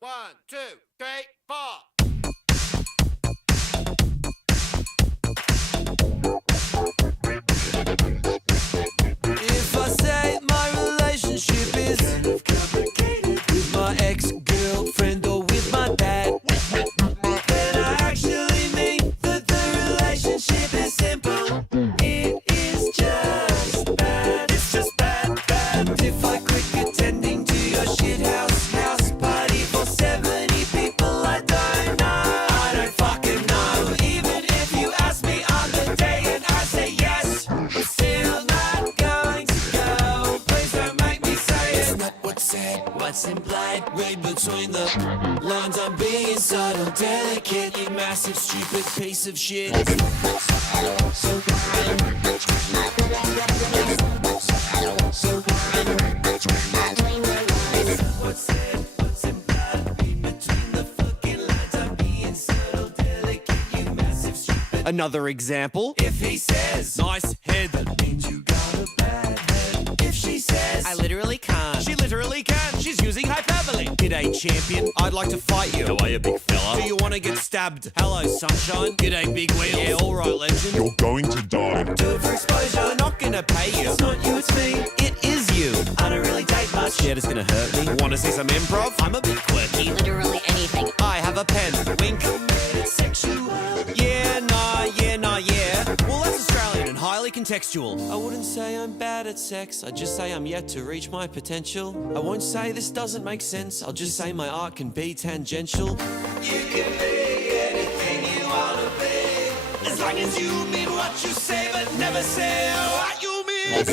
One, two, three, four. If I say my relationship is with my ex-girlfriend or with my dad, then I actually mean that the relationship is simple. It is just bad. It's just bad, bad. And if I quit attending to your house party for 70 people, I don't know. I don't fucking know. Even if you ask me on the day and I say yes, I'm still not going to go. Please don't make me say it. It's not what's said, what's implied. Read between the lines. I'm being subtle, delicate. You massive, stupid piece of shit. What's said, what's implied. Read between the fucking lines. I'm being subtle, delicate. You massive, stupid. Another example. If he says, nice head, that means you got a bad head. If she says, I literally can't, she literally can. She's using hyperbole. G'day, champion. I'd like to fight you. How are you, big fella? Do you want to get stabbed? Hello, sunshine. G'day, big wheel. Yeah, alright, legend. You're going to die. Do it for exposure. We're not gonna pay you. It's not you, it's me. It is you. I don't really take much. Yeah, it's gonna hurt me. Wanna see some improv? I'm a bit quirky. Literally anything. I have a pen. Wink. Sexual. Yeah, nah, yeah. Well, that's Australian and highly contextual. I wouldn't say I'm bad at sex. I'd just say I'm yet to reach my potential. I won't say this doesn't make sense. I'll just say my art can be tangential. You can be anything you wanna be, as long as you mean what you say, but never say what you mean.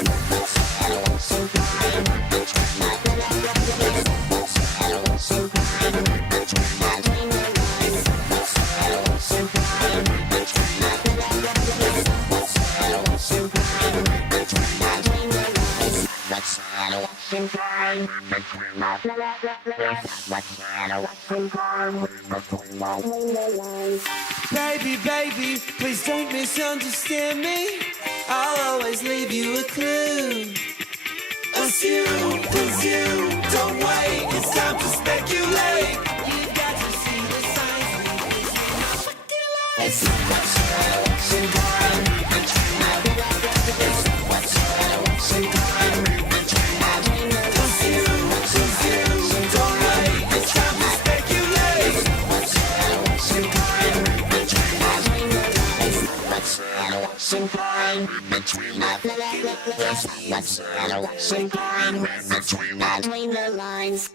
Baby, please don't misunderstand me. I'll always leave you a clue. Assume, presume, don't wait. It's time to speculate. You've got to see the signs. It's Between the lines.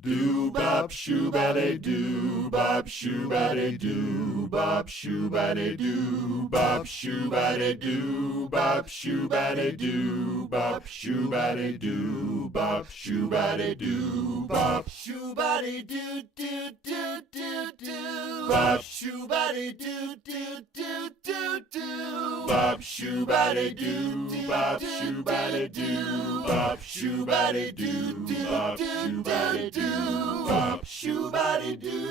Do bop shoo baddy do bop shoo baddy do bop shoo baddy do bop shoo baddy do bop shoo baddy do bop shoo baddy do bop shoo baddy do bop shoo baddy do do do do do bop shoo baddy do do do do do bop shoo baddy do bop shoo baddy do bop shoo baddy do bop shoo baddy do bop shoo baddy do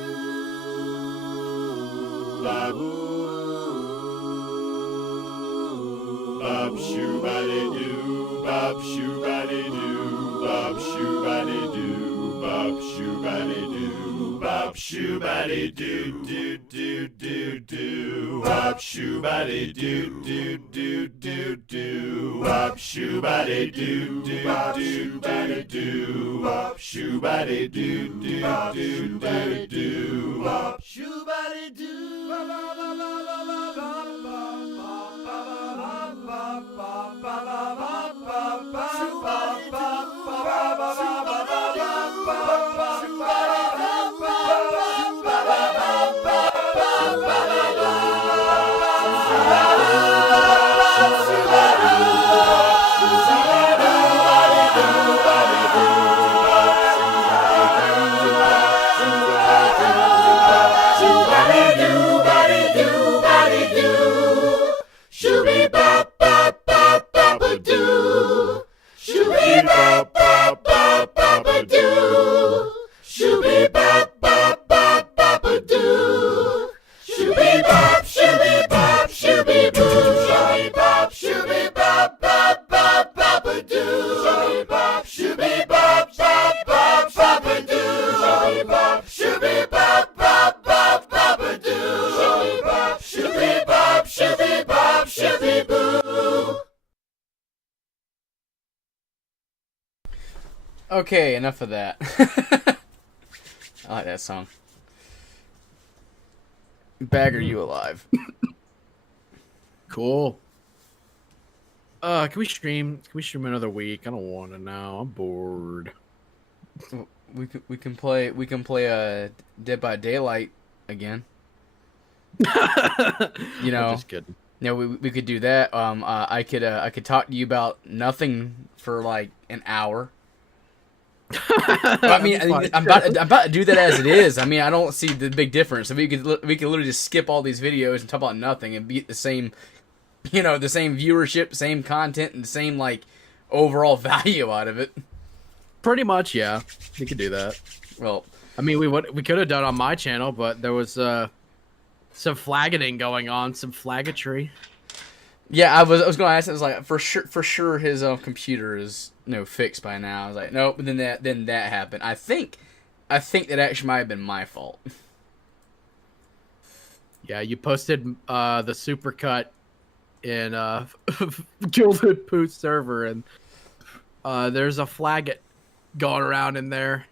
bop shoo baddy do bop shoo baddy do bop shoo baddy do bop shoo baddy do bop shoo baddy do do do do do bop shoo baddy do do do do do bop shoo baddy do do do do do bop shoo baddy do do do do do bop shoo baddy do Okay, enough of that. I like that song. Bag, are you alive? Cool. Can we stream? Can we stream another week? I don't want to now. I'm bored. We can play Dead by Daylight again. You know, I'm just kidding. you know, we could do that. I could talk to you about nothing for like an hour. I mean, I'm about to do that as it is. I mean, I don't see the big difference. We could literally just skip all these videos and talk about nothing and beat the same, you know, the same viewership, same content, and the same like overall value out of it. Pretty much, yeah. We could do that. Well, I mean, we could have done on my channel, but there was some flagging going on, some flaggetry. yeah, I was gonna ask. I was like, for sure, his computer is fixed by now. I was like, nope. But then that happened. I think that actually might have been my fault. Yeah, you posted the supercut in Gilded Poot server, and there's a flag going around in there.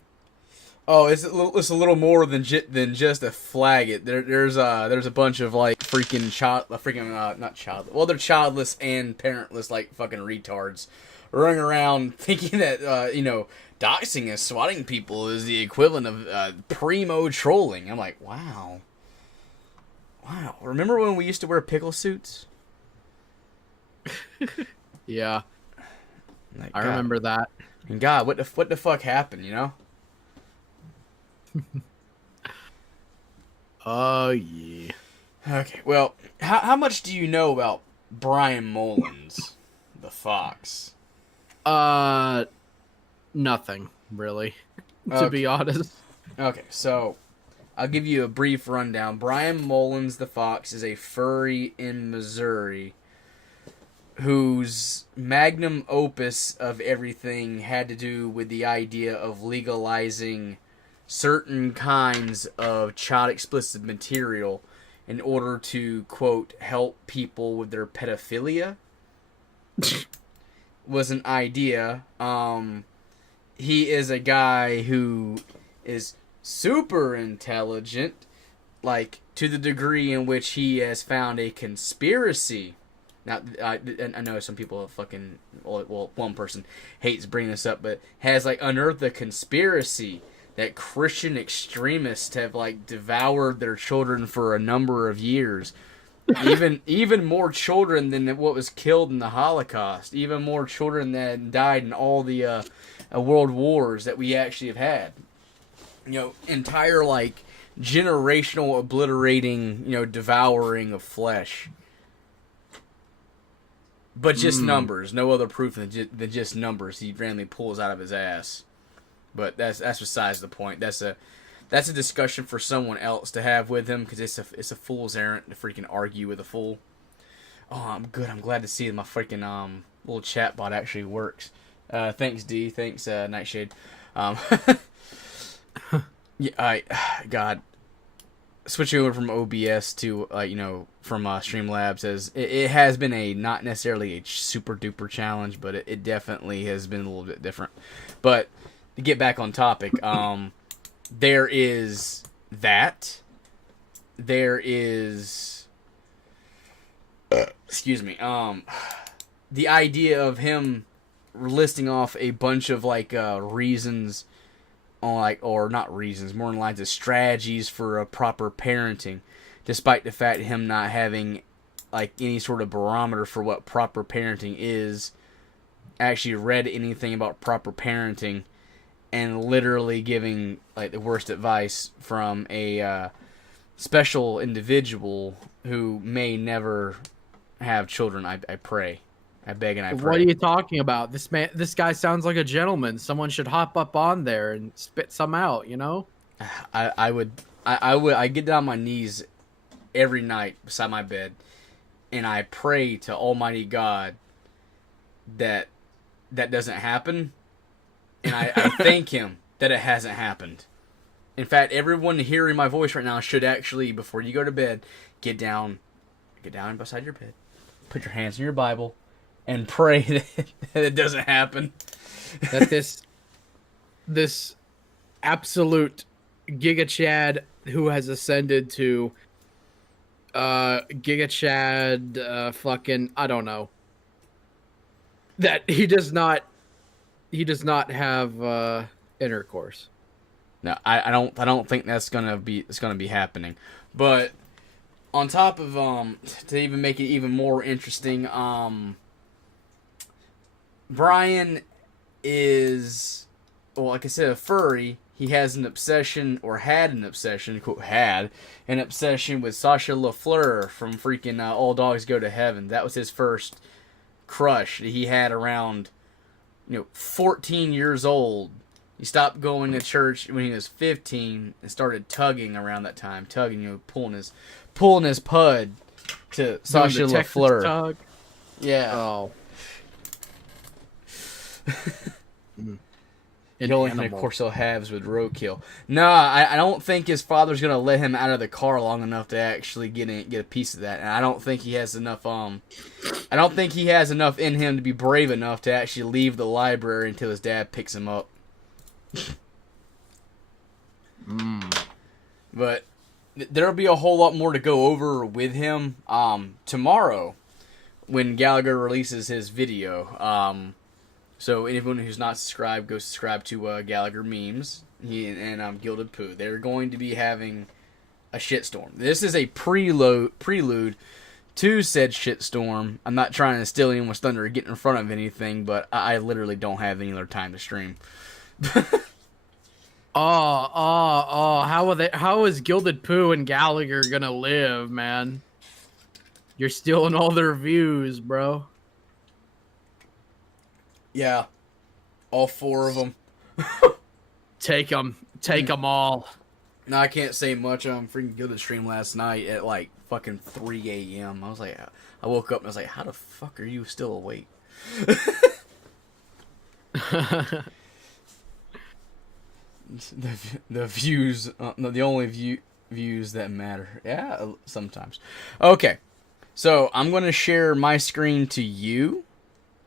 Oh, it's a little more than just a flag. There's a bunch of like they're childless and parentless like fucking retards running around thinking that doxing and swatting people is the equivalent of primo trolling. I'm like, wow. Remember when we used to wear pickle suits? Yeah, Like, I God. remember that. And God, what the fuck happened? You know? Oh yeah. Okay, well, how much do you know about Brian Mullins, the Fox? Nothing really, to Okay. be honest. Okay, so I'll give you a brief rundown. Brian Mullins, the Fox, is a furry in Missouri whose magnum opus of everything had to do with the idea of legalizing certain kinds of child explicit material in order to, quote, help people with their pedophilia. Was an idea. He is a guy who is super intelligent, like, to the degree in which he has found a conspiracy. Now, I know some people fucking, well, one person hates bringing this up, but has, like, unearthed a conspiracy that Christian extremists have, like, devoured their children for a number of years. Even more children than what was killed in the Holocaust. Even more children that died in all the world wars that we actually have had. Entire, like, generational obliterating, devouring of flesh. But just numbers. No other proof than just numbers he randomly pulls out of his ass. But that's besides the point. That's a discussion for someone else to have with him, because it's a fool's errand to freaking argue with a fool. Oh, I'm good. I'm glad to see that my freaking little chat bot actually works. Thanks, D. Thanks, Nightshade. Yeah, God. Switching over from OBS to from Streamlabs, as it has been a not necessarily a super duper challenge, but it definitely has been a little bit different. But to get back on topic, there is that. There is, excuse me, the idea of him listing off a bunch of reasons, or not reasons, more in lines of strategies for a proper parenting, despite the fact of him not having any sort of barometer for what proper parenting is, actually read anything about proper parenting, and literally giving the worst advice from a special individual who may never have children. I pray. I beg and I pray. What are you talking about? This guy sounds like a gentleman. Someone should hop up on there and spit some out, I get down on my knees every night beside my bed, and I pray to Almighty God that doesn't happen, and I thank Him that it hasn't happened. In fact, everyone hearing my voice right now should actually, before you go to bed, get down beside your bed, put your hands in your Bible, and pray that it doesn't happen. that this this absolute Giga Chad who has ascended to Giga Chad fucking I don't know. That he does not have intercourse. No, I don't think that's gonna be happening. But on top of to even make it even more interesting, Brian is, well, like I said, a furry. He has an obsession, or had an obsession, quote, had an obsession with Sasha LaFleur from freaking All Dogs Go to Heaven. That was his first crush that he had around, 14 years old. He stopped going to church when he was 15 and started tugging around that time. Tugging, pulling his pud to Sasha Doing the Texas LaFleur. tug. Yeah. Oh. The only thing, of course, he'll have is with roadkill. No, I don't think his father's gonna let him out of the car long enough to actually get a piece of that, and I don't think he has enough. I don't think he has enough in him to be brave enough to actually leave the library until his dad picks him up. But there'll be a whole lot more to go over with him tomorrow when Gallagher releases his video. So anyone who's not subscribed, go subscribe to Gallagher Memes and Gilded Pooh. They're going to be having a shitstorm. This is a prelude to said shitstorm. I'm not trying to steal anyone's thunder or get in front of anything, but I literally don't have any other time to stream. How is Gilded Pooh and Gallagher gonna live, man? You're stealing all their views, bro. Yeah, all 4 of them. Take them all. No, I can't say much. Freaking Gilded stream last night at like fucking 3 a.m. I was like, I woke up and I was like, how the fuck are you still awake? The views, the only views that matter. Yeah, sometimes. Okay, so I'm gonna share my screen to you.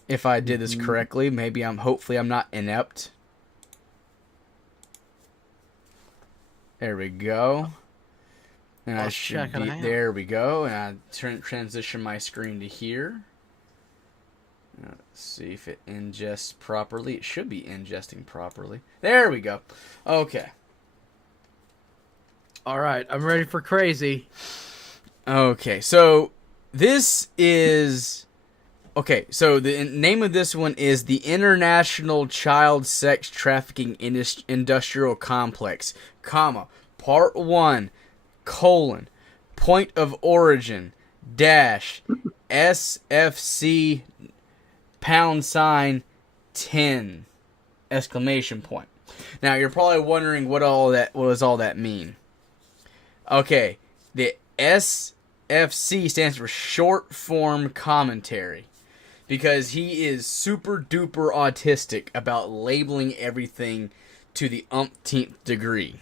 If I did this correctly, hopefully I'm not inept. There we go. And I should be, there we go. And I transition my screen to here. Let's see if it ingests properly. It should be ingesting properly. There we go. Okay. All right, I'm ready for crazy. Okay, so this is... Okay, so the name of this one is the International Child Sex Trafficking Industrial Complex, Part 1, point of origin, SFC #10! Exclamation point. Now, you're probably wondering what does all that mean? Okay, the SFC stands for Short Form Commentary. Because he is super duper autistic about labeling everything to the umpteenth degree.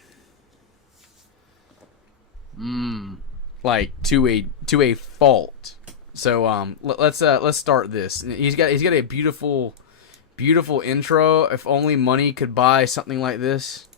Like to a fault. So let's start this. He's got a beautiful intro. If only money could buy something like this.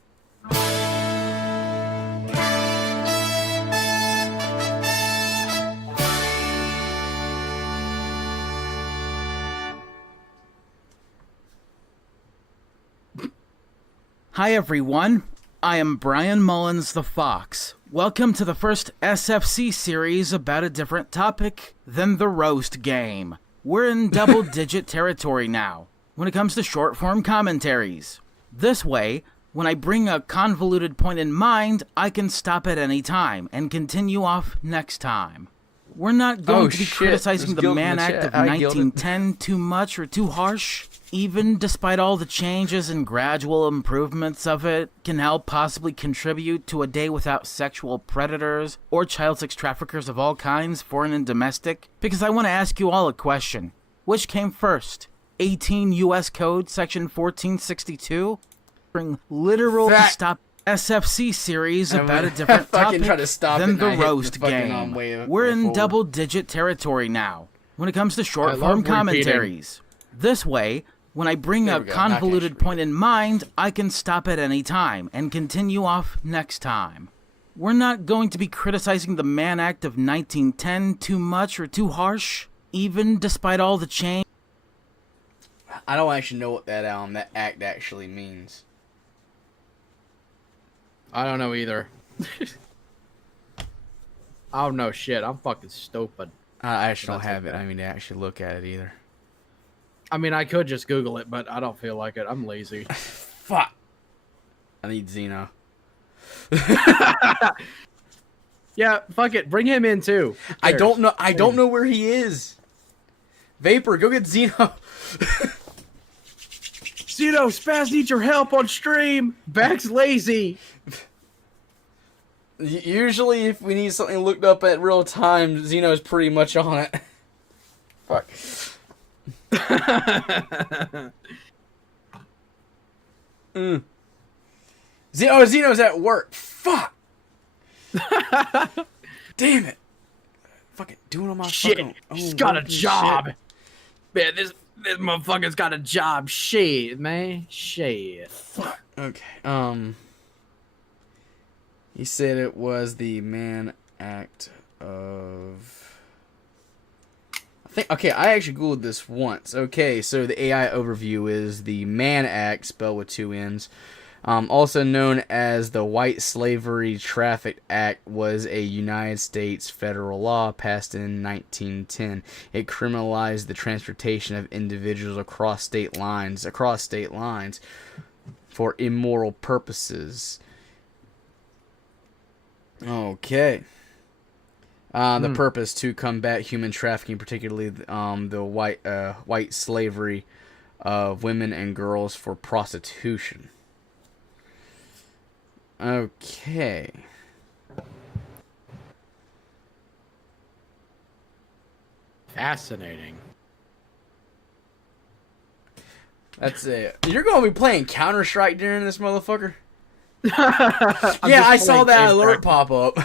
Hi everyone, I am Brian Mullins the Fox. Welcome to the first SFC series about a different topic than the roast game. We're in double-digit territory now when it comes to short-form commentaries. This way, when I bring a convoluted point in mind, I can stop at any time and continue off next time. We're not going to be criticizing the Mann Act of 1910 too much or too harsh. Even despite all the changes and gradual improvements of it, can help possibly contribute to a day without sexual predators or child sex traffickers of all kinds, foreign and domestic. Because I want to ask you all a question. Which came first? 18 U.S. Code Section 1462? Bring literal to stop SFC series about a different topic than the roast game. We're in double-digit territory now when it comes to short-form commentaries. This way, When I bring There a we go. Now I can convoluted actually point in mind, I can stop at any time and continue off next time. We're not going to be criticizing the Mann Act of 1910 too much or too harsh, even despite all the change. I don't actually know what that act actually means. I don't know either. I don't know shit. I'm fucking stupid. I actually don't That's have it. okay. I mean, to actually look at it either. I mean, I could just Google it, but I don't feel like it. I'm lazy. Fuck. I need Zeno. Yeah, fuck it. Bring him in too. Who I cares? don't know. I don't know where he is. Vapor, go get Zeno. Zeno, Spaz needs your help on stream. Back's lazy. Usually, if we need something looked up at real time, Zeno's pretty much on it. Fuck. Zeno's at work. Fuck. Damn it. Fucking doing all my Shit. fucking He's own got a work and job. shit. Man, this motherfucker's got a job. Shit, man. Shit. Okay. He said it was the Mann Act of. Okay, I actually Googled this once. Okay, so the AI overview is the Mann Act, spelled with two N's, also known as the White Slavery Traffic Act, was a United States federal law passed in 1910. It criminalized the transportation of individuals across state lines for immoral purposes. Okay. The purpose to combat human trafficking, particularly the white slavery of women and girls for prostitution. Okay. Fascinating. That's it. You're going to be playing Counter-Strike during this motherfucker? I'm Yeah, just I saw playing that Game alert Craft. pop up.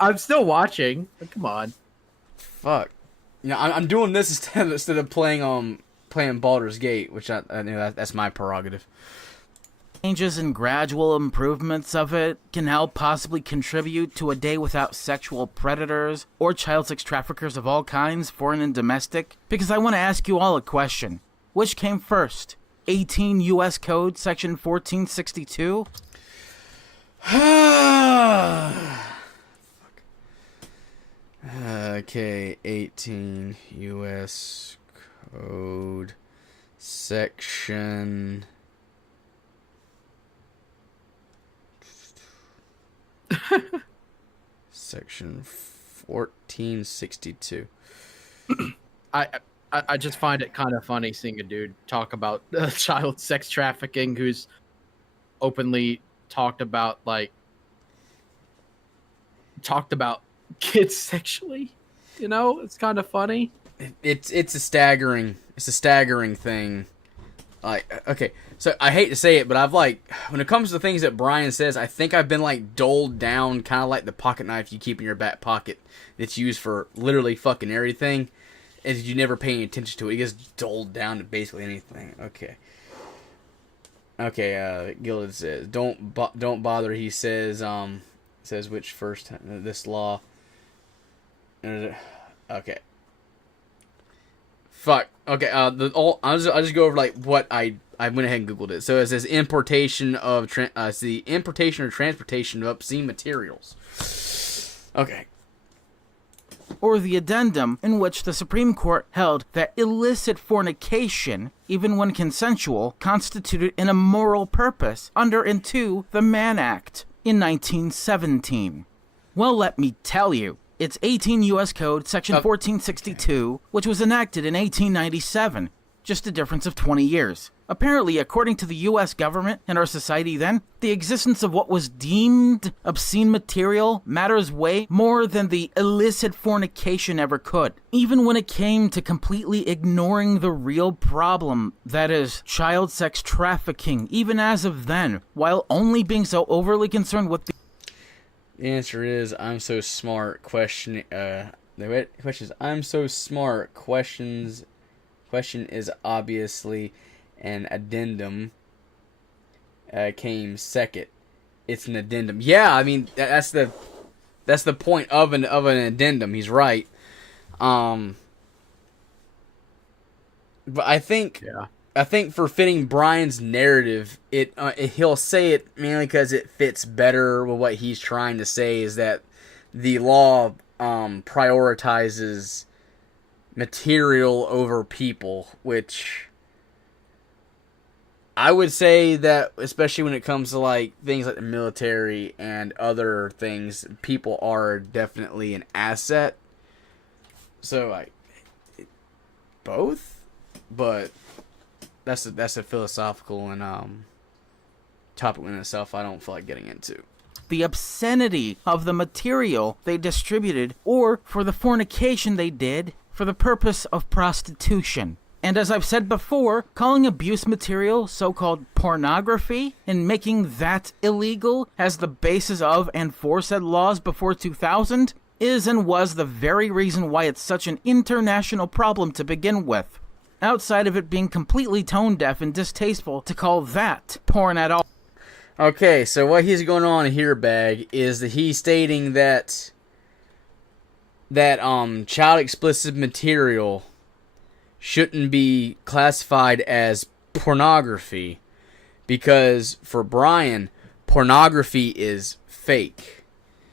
I'm still watching. Come on. Fuck. You know, I'm doing this instead of playing Baldur's Gate, which I know that's my prerogative. Changes and gradual improvements of it can help possibly contribute to a day without sexual predators or child sex traffickers of all kinds, foreign and domestic. Because I want to ask you all a question. Which came first? 18 U.S. Code, Section 1462? Okay, 18 U.S. Code, Section... Section 1462. I just find it kind of funny seeing a dude talk about child sex trafficking who's openly talked about kids sexually. You know, it's kind of funny. It's a staggering thing. Like, okay, so I hate to say it, but I've when it comes to things that Brian says, I think I've been doled down, kind of like the pocket knife you keep in your back pocket that's used for literally fucking everything. Is you never pay any attention to it. It gets doled down to basically anything. Okay, Gilded says, don't bother. He says, which first this law. Okay. Fuck. Okay. I'll just go over what I went ahead and Googled it. So it says importation of the importation or transportation of obscene materials. Okay. Or the addendum in which the Supreme Court held that illicit fornication, even when consensual, constituted an immoral purpose under and to the Mann Act in 1917. Well, let me tell you, it's 18 U.S. Code, Section 1462, which was enacted in 1897. Just a difference of 20 years. Apparently, according to the U.S. government and our society then, the existence of what was deemed obscene material matters way more than the illicit fornication ever could. Even when it came to completely ignoring the real problem, that is, child sex trafficking, even as of then, while only being so overly concerned with the answer is, I'm so smart. The question is, I'm so smart. Questions Question is obviously an addendum. Came second. It's an addendum. Yeah, I mean that's the point of an addendum. He's right. But I think for fitting Brian's narrative, he'll say it mainly because it fits better with what he's trying to say. Is that the law prioritizes material over people, which I would say that, especially when it comes to like things like the military and other things, people are definitely an asset. So like both, but that's a philosophical and topic in itself. I don't feel like getting into. The obscenity of the material they distributed, or for the fornication they did for the purpose of prostitution. And as I've said before, calling abuse material so-called pornography and making that illegal as the basis of and for said laws before 2000 is and was the very reason why it's such an international problem to begin with. Outside of it being completely tone-deaf and distasteful to call that porn at all. Okay, so what he's going on here, Bag, is that he's stating that child explicit material shouldn't be classified as pornography because for Brian, pornography is fake.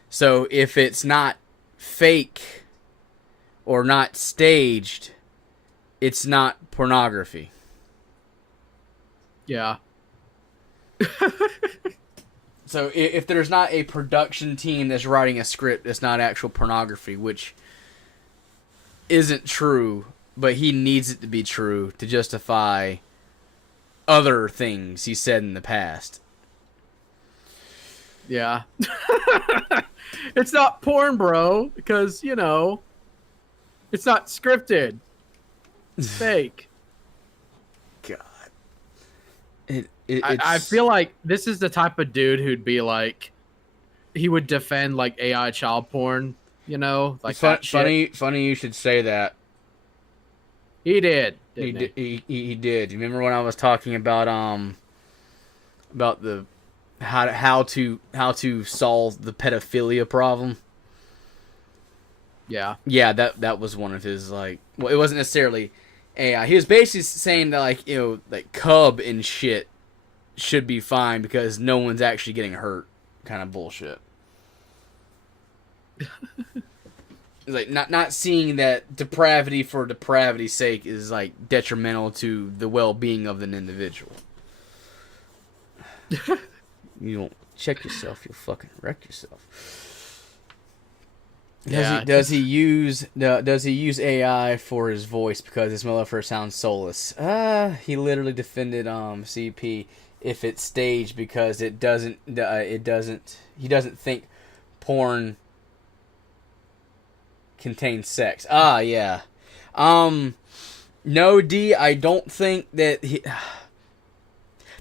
So if it's not fake or not staged, it's not pornography. Yeah. So if there's not a production team that's writing a script, it's not actual pornography, which isn't true, but he needs it to be true to justify other things he said in the past. Yeah. It's not porn, bro, because, you know, it's not scripted. It's fake. God. I feel like this is the type of dude who'd be like, he would defend like AI child porn, you know, like that shit. Funny you should say that. He did. He did. You remember when I was talking about the how to solve the pedophilia problem? Yeah. Yeah, that was one of his, like, well, it wasn't necessarily AI. He was basically saying that, like, you know, like Cub and shit should be fine because no one's actually getting hurt, kind of bullshit. Like not seeing that depravity for depravity's sake is like detrimental to the well-being of an individual. You don't check yourself, you'll fucking wreck yourself. Does he use AI for his voice because his motherfucker sounds soulless? He literally defended CP if it's staged because he doesn't think porn contains sex. Yeah. No, D, I don't think that he...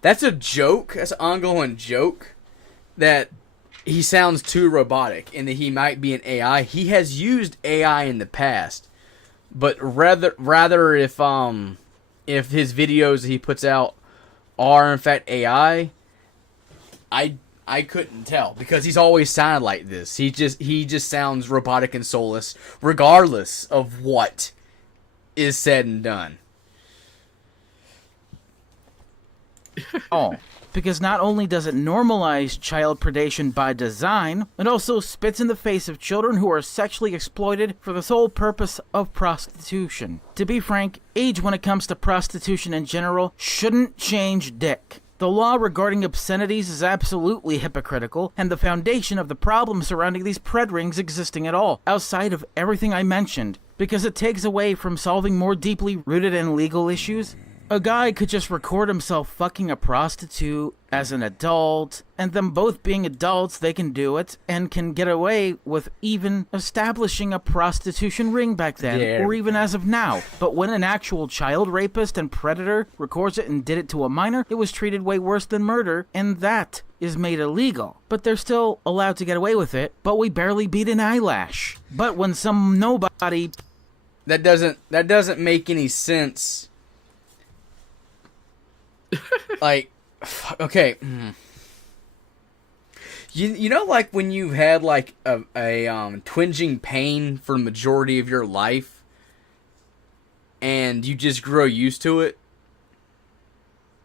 That's a joke. That's an ongoing joke that he sounds too robotic and that he might be an AI. He has used AI in the past, but rather if his videos that he puts out are in fact AI, I couldn't tell because he's always sounded like this. He just sounds robotic and soulless regardless of what is said and done. Oh, because not only does it normalize child predation by design, it also spits in the face of children who are sexually exploited for the sole purpose of prostitution. To be frank, age when it comes to prostitution in general shouldn't change dick. The law regarding obscenities is absolutely hypocritical, and the foundation of the problem surrounding these pred rings existing at all, outside of everything I mentioned, because it takes away from solving more deeply rooted and legal issues. A guy could just record himself fucking a prostitute as an adult, and them both being adults, they can do it, and can get away with even establishing a prostitution ring back then, or even as of now. But when an actual child rapist and predator records it and did it to a minor, it was treated way worse than murder, and that is made illegal. But they're still allowed to get away with it, but we barely beat an eyelash. But when some nobody that doesn't make any sense. Like, okay. You know, like when you've had like a twinging pain for the majority of your life, and you just grow used to it.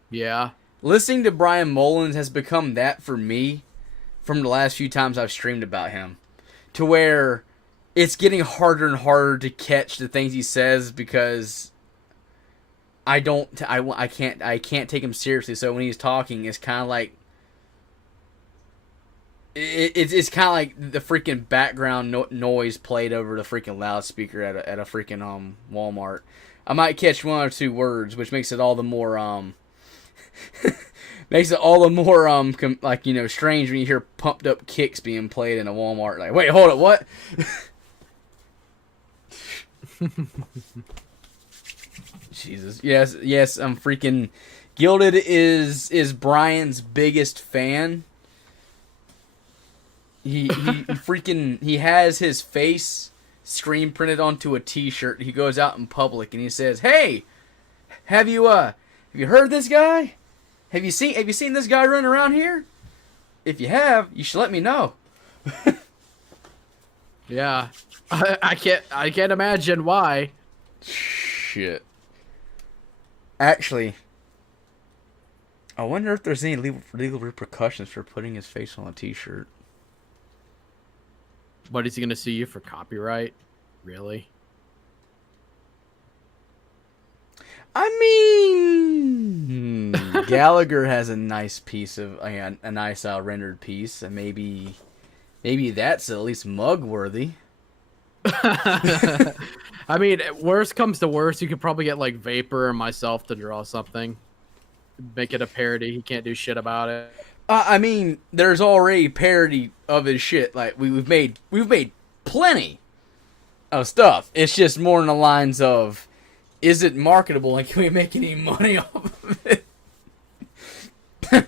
Yeah. Listening to Brian Mullins has become that for me from the last few times I've streamed about him, to where it's getting harder and harder to catch the things he says because I can't take him seriously. So when he's talking, it's kind of like it's kind of like the freaking background noise played over the freaking loudspeaker at a freaking Walmart. I might catch one or two words, which makes it all the more like, you know, strange when you hear pumped up kicks being played in a Walmart. Like, wait, hold up, what? Jesus. Yes, I'm freaking Gilded is Brian's biggest fan. He has his face screen printed onto a t-shirt. He goes out in public and he says, "Hey, have you heard this guy? Have you seen this guy running around here? If you have, you should let me know." Yeah. I can't imagine why. Shit. Actually, I wonder if there's any legal repercussions for putting his face on a t-shirt. What, is he going to sue you for copyright? Really? I mean, Gallagher has a nice piece of a nice rendered piece, and maybe that's at least mug worthy. I mean, worst comes to worst, you could probably get like Vapor or myself to draw something, make it a parody. He can't do shit about it. I mean, there's already parody of his shit. Like we've made plenty of stuff. It's just more in the lines of, is it marketable and can we make any money off of it? I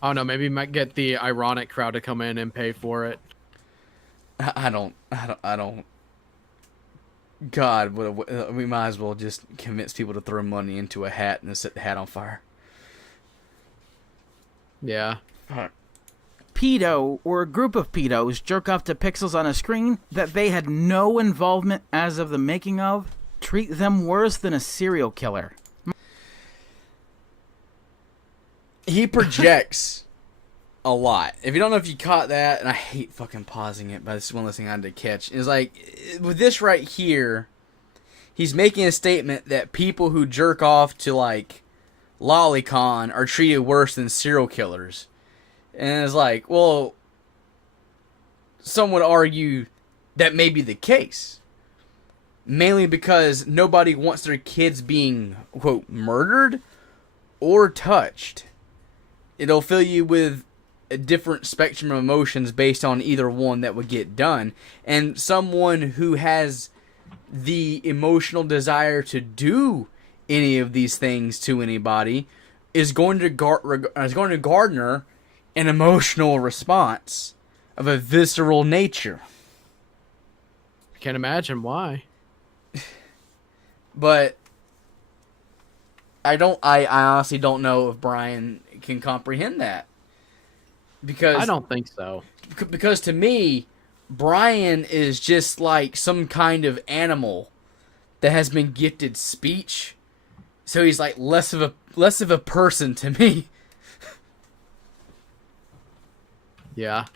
don't know. Maybe we might get the ironic crowd to come in and pay for it. I don't. God, we might as well just convince people to throw money into a hat and set the hat on fire. Yeah. Pedo or a group of pedos jerk off to pixels on a screen that they had no involvement as of the making of. Treat them worse than a serial killer. He projects a lot. If you don't know if you caught that, and I hate fucking pausing it, but this is one less thing I had to catch. It's like, with this right here, he's making a statement that people who jerk off to, like, Lolicon are treated worse than serial killers. And it's like, well, some would argue that may be the case. Mainly because nobody wants their kids being, quote, murdered or touched. It'll fill you with a different spectrum of emotions based on either one that would get done. And someone who has the emotional desire to do any of these things to anybody is going to garner an emotional response of a visceral nature. I can't imagine why. But I honestly don't know if Brian can comprehend that. Because I don't think so. Because to me, Brian is just like some kind of animal that has been gifted speech. So he's like less of a person to me. Yeah.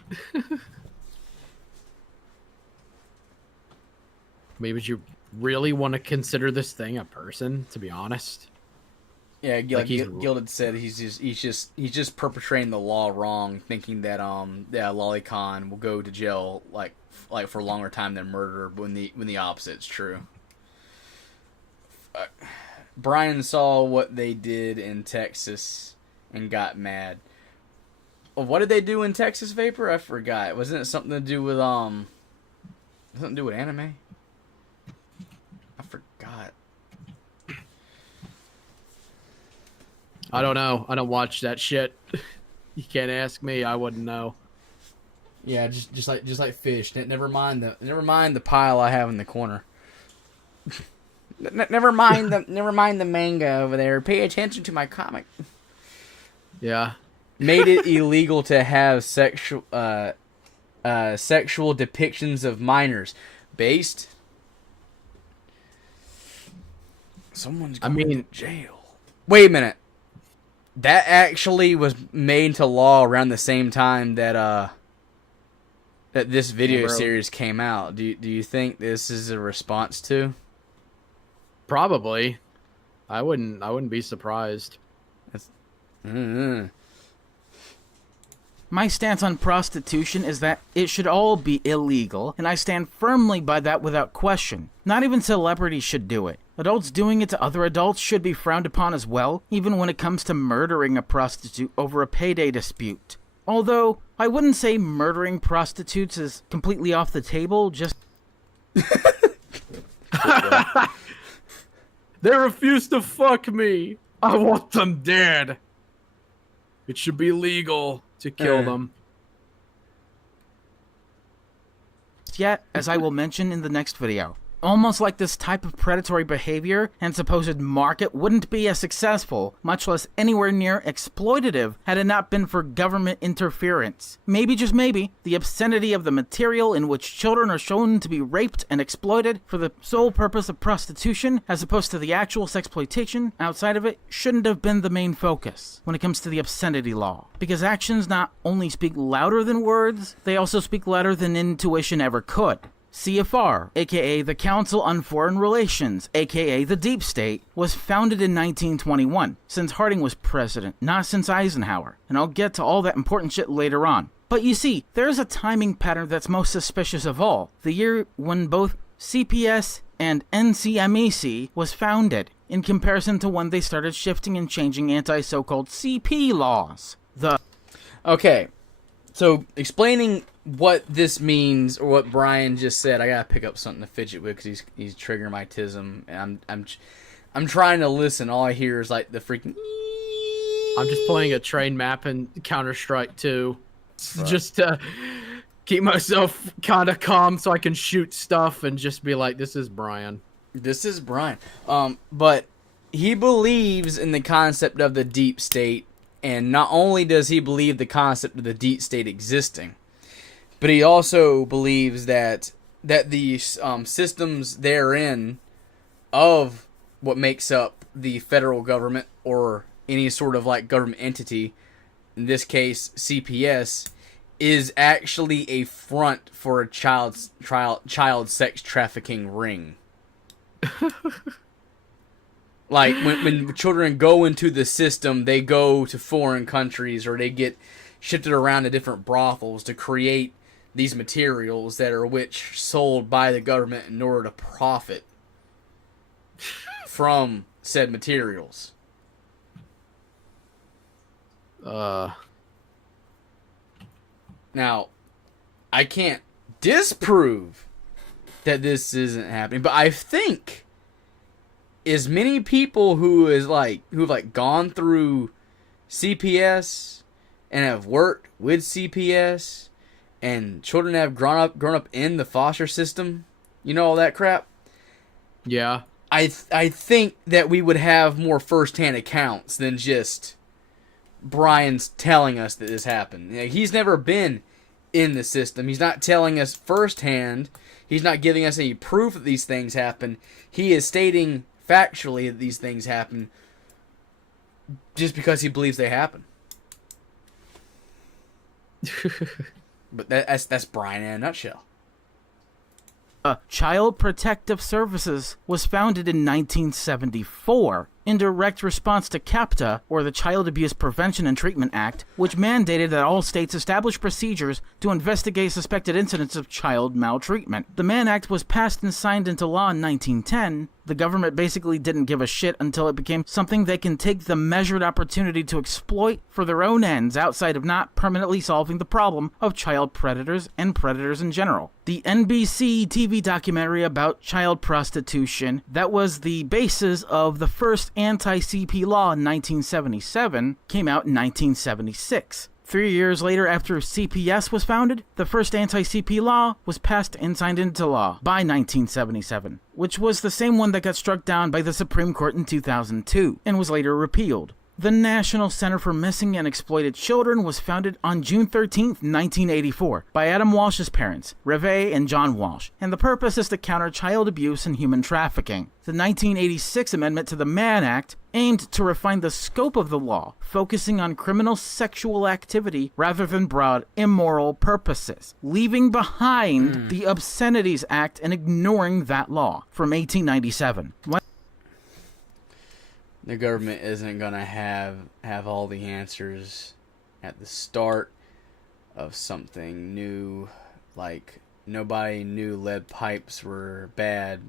Maybe would you really want to consider this thing a person, to be honest? Yeah, Like Gilded said he's just perpetrating the law wrong, thinking that Lolicon will go to jail like for a longer time than murder, when the opposite's true. Brian saw what they did in Texas and got mad. What did they do in Texas, Vapor? I forgot. Wasn't it something to do with something to do with anime? I forgot. I don't know. I don't watch that shit. You can't ask me. I wouldn't know. Yeah, just like fish. Never mind the pile I have in the corner. Never mind the manga over there. Pay attention to my comic. Yeah. Made it illegal to have sexual depictions of minors based. Someone's going to jail. Wait a minute. That actually was made into law around the same time that that this video series came out. Do you think this is a response to? Probably. I wouldn't be surprised. My stance on prostitution is that it should all be illegal, and I stand firmly by that without question. Not even celebrities should do it. Adults doing it to other adults should be frowned upon as well, even when it comes to murdering a prostitute over a payday dispute. Although, I wouldn't say murdering prostitutes is completely off the table, just... They refuse to fuck me. I want them dead. It should be legal to kill them. Yet, as I will mention in the next video. Almost like this type of predatory behavior and supposed market wouldn't be as successful, much less anywhere near exploitative, had it not been for government interference. Maybe, just maybe, the obscenity of the material in which children are shown to be raped and exploited for the sole purpose of prostitution, as opposed to the actual sexploitation outside of it, shouldn't have been the main focus when it comes to the obscenity law. Because actions not only speak louder than words, they also speak louder than intuition ever could. CFR, aka the Council on Foreign Relations, aka the Deep State, was founded in 1921, since Harding was president, not since Eisenhower, and I'll get to all that important shit later on. But you see, there's a timing pattern that's most suspicious of all, the year when both CPS and NCMEC was founded, in comparison to when they started shifting and changing anti-so-called CP laws. Okay, so explaining what this means, or what Brian just said, I gotta pick up something to fidget with because he's triggering my tism, and I'm trying to listen. All I hear is like the freaking. I'm just playing a train map in Counter-Strike 2, just to keep myself kind of calm so I can shoot stuff and just be like, "This is Brian." This is Brian. But he believes in the concept of the deep state, and not only does he believe the concept of the deep state existing, but he also believes that the systems therein of what makes up the federal government or any sort of like government entity, in this case CPS, is actually a front for a child sex trafficking ring. Like when children go into the system, they go to foreign countries or they get shifted around to different brothels to create these materials that are which sold by the government in order to profit from said materials. Now, I can't disprove that this isn't happening, but I think as many people who've gone through CPS and have worked with CPS, and children have grown up in the foster system, you know, all that crap. Yeah. I think that we would have more first-hand accounts than just Brian's telling us that this happened. You know, he's never been in the system. He's not telling us firsthand. He's not giving us any proof that these things happen. He is stating factually that these things happen just because he believes they happen. But that's Brian in a nutshell. Child Protective Services was founded in 1974 in direct response to CAPTA, or the Child Abuse Prevention and Treatment Act, which mandated that all states establish procedures to investigate suspected incidents of child maltreatment. The Mann Act was passed and signed into law in 1910. The government basically didn't give a shit until it became something they can take the measured opportunity to exploit for their own ends outside of not permanently solving the problem of child predators and predators in general. The NBC TV documentary about child prostitution that was the basis of the first anti-CP law in 1977 came out in 1976. 3 years later, after CPS was founded, the first anti-CP law was passed and signed into law by 1977, which was the same one that got struck down by the Supreme Court in 2002 and was later repealed. The National Center for Missing and Exploited Children was founded on June 13, 1984, by Adam Walsh's parents, Reve and John Walsh, and the purpose is to counter child abuse and human trafficking. The 1986 amendment to the Mann Act aimed to refine the scope of the law, focusing on criminal sexual activity rather than broad immoral purposes, leaving behind the Obscenities Act and ignoring that law from 1897. The government isn't gonna have all the answers at the start of something new. Like, nobody knew lead pipes were bad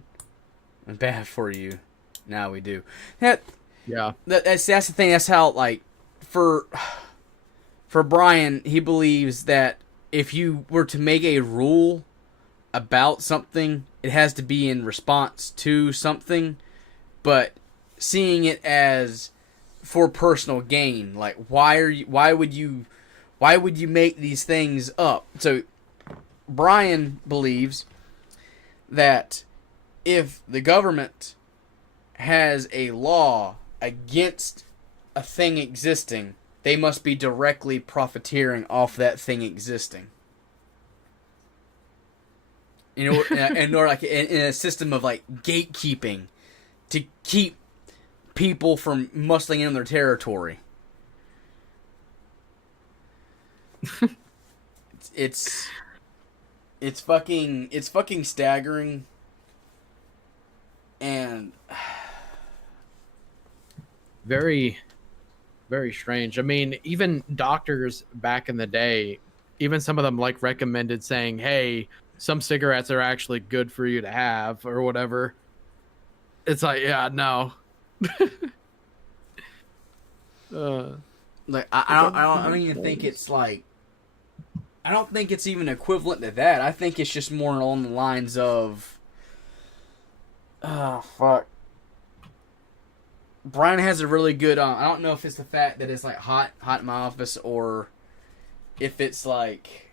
for you. Now we do. That's the thing. That's how, like, for Brian, he believes that if you were to make a rule about something, it has to be in response to something, but seeing it as for personal gain. Like, why would you make these things up? So Brian believes that if the government has a law against a thing existing, they must be directly profiteering off that thing existing. In a system of, like, gatekeeping to keep people from muscling in their territory. it's fucking staggering, and very, very strange. I mean, even doctors back in the day, even some of them, like, recommended saying, hey, some cigarettes are actually good for you to have or whatever. It's like, yeah, no. Like, I don't even think it's like, I don't think it's even equivalent to that. I think it's just more along the lines of, fuck. Brian has a really good, I don't know if it's the fact that it's, like, hot in my office, or if it's, like,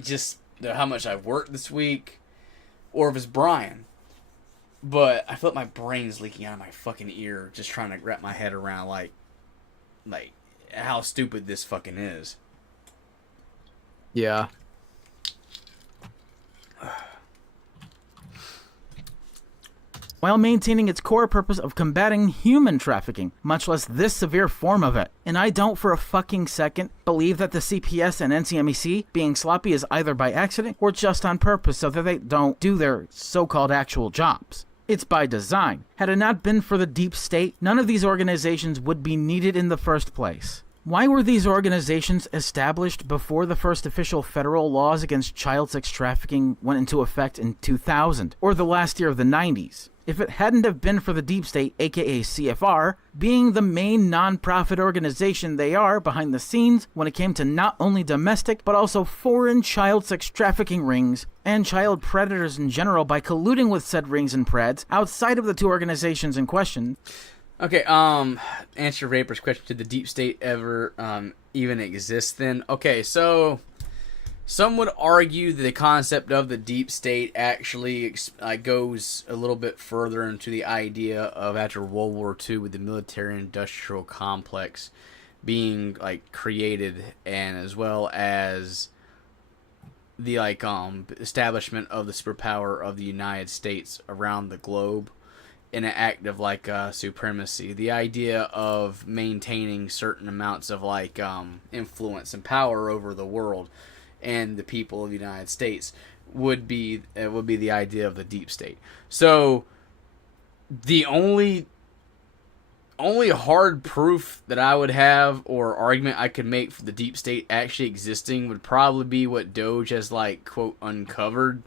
just how much I've worked this week, or if it's Brian. But I feel like my brain's leaking out of my fucking ear just trying to wrap my head around, like how stupid this fucking is. Yeah. While maintaining its core purpose of combating human trafficking, much less this severe form of it. And I don't for a fucking second believe that the CPS and NCMEC being sloppy is either by accident or just on purpose so that they don't do their so-called actual jobs. It's by design. Had it not been for the deep state, none of these organizations would be needed in the first place. Why were these organizations established before the first official federal laws against child sex trafficking went into effect in 2000, or the last year of the 90s? If it hadn't have been for the deep state, aka CFR, being the main non-profit organization they are behind the scenes when it came to not only domestic, but also foreign child sex trafficking rings and child predators in general by colluding with said rings and preds outside of the two organizations in question. Okay, answer Raper's question, did the deep state ever even exist then? Okay, so some would argue that the concept of the deep state actually goes a little bit further into the idea of after World War II with the military-industrial complex being, like, created, and as well as the, like, establishment of the superpower of the United States around the globe in an act of, like, supremacy. The idea of maintaining certain amounts of, like, influence and power over the world and the people of the United States would be the idea of the deep state. So the only hard proof that I would have or argument I could make for the deep state actually existing would probably be what Doge has, like, quote, uncovered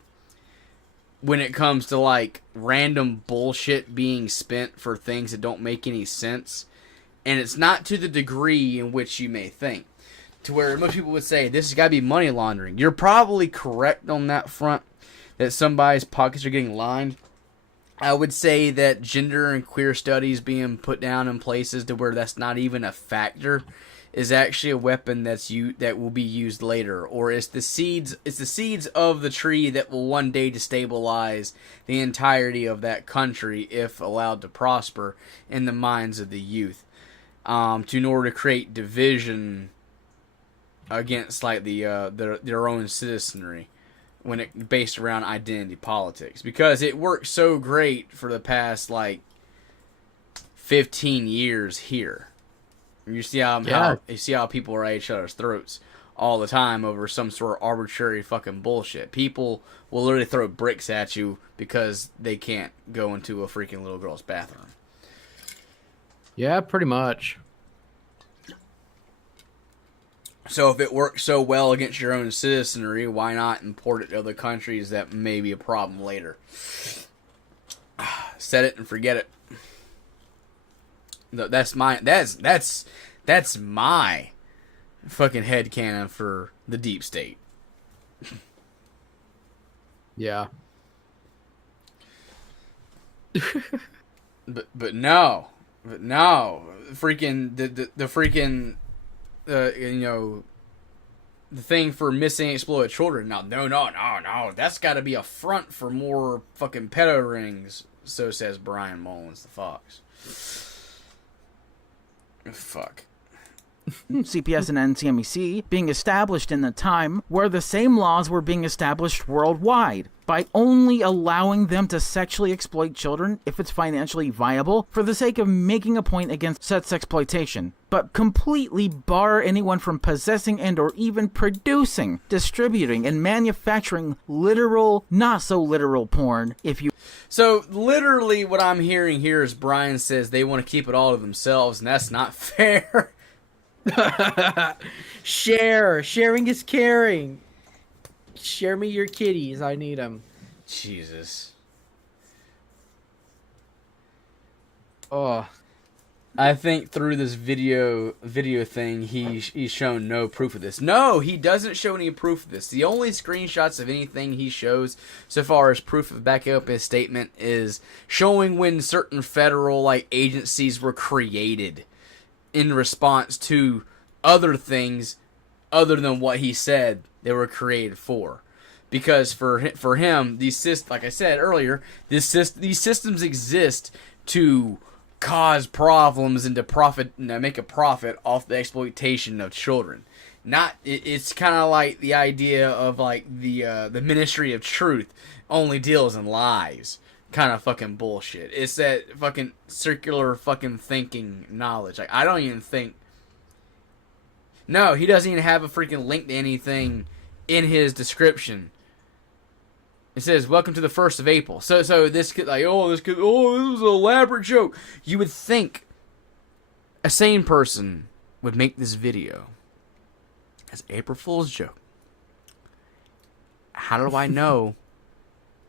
when it comes to, like, random bullshit being spent for things that don't make any sense. And it's not to the degree in which you may think, to where most people would say, this has got to be money laundering. You're probably correct on that front, that somebody's pockets are getting lined. I would say that gender and queer studies being put down in places to where that's not even a factor is actually a weapon that will be used later, or it's the seeds of the tree that will one day destabilize the entirety of that country if allowed to prosper in the minds of the youth, in order to create division against like their own citizenry when it based around identity politics, because it worked so great for the past like 15 years here. You see how people are at each other's throats all the time over some sort of arbitrary fucking bullshit. People will literally throw bricks at you because they can't go into a freaking little girl's bathroom. Yeah, pretty much. So if it works so well against your own citizenry, why not import it to other countries that may be a problem later? Set it and forget it. That's my fucking headcanon for the deep state. Yeah. But no, freaking the freaking the thing for missing exploited children. No, that's got to be a front for more fucking pedo rings. So says Brian Mullins the Fox. Fuck. CPS and NCMEC being established in the time where the same laws were being established worldwide, by only allowing them to sexually exploit children if it's financially viable for the sake of making a point against such exploitation, but completely bar anyone from possessing and or even producing, distributing, and manufacturing literal, not so literal porn, if you... So, literally what I'm hearing here is Brian says they want to keep it all to themselves, and that's not fair. Sharing is caring. Share me your kitties, I need them. Jesus. Oh, I think through this video thing, he's shown no proof of this. No, he doesn't show any proof of this. The only screenshots of anything he shows so far as proof of backing up his statement is showing when certain federal like agencies were created in response to other things other than what he said they were created for. Because for him, like I said earlier, these systems exist to cause problems and to make a profit off the exploitation of children. It's kind of like the idea of like the Ministry of Truth only deals in lies. Kind of fucking bullshit. It's that fucking circular fucking thinking knowledge. Like, I don't even think... No, he doesn't even have a freaking link to anything in his description. It says, welcome to the 1st of April. So this could, like, this was an elaborate joke. You would think a sane person would make this video as April Fool's joke. How do I know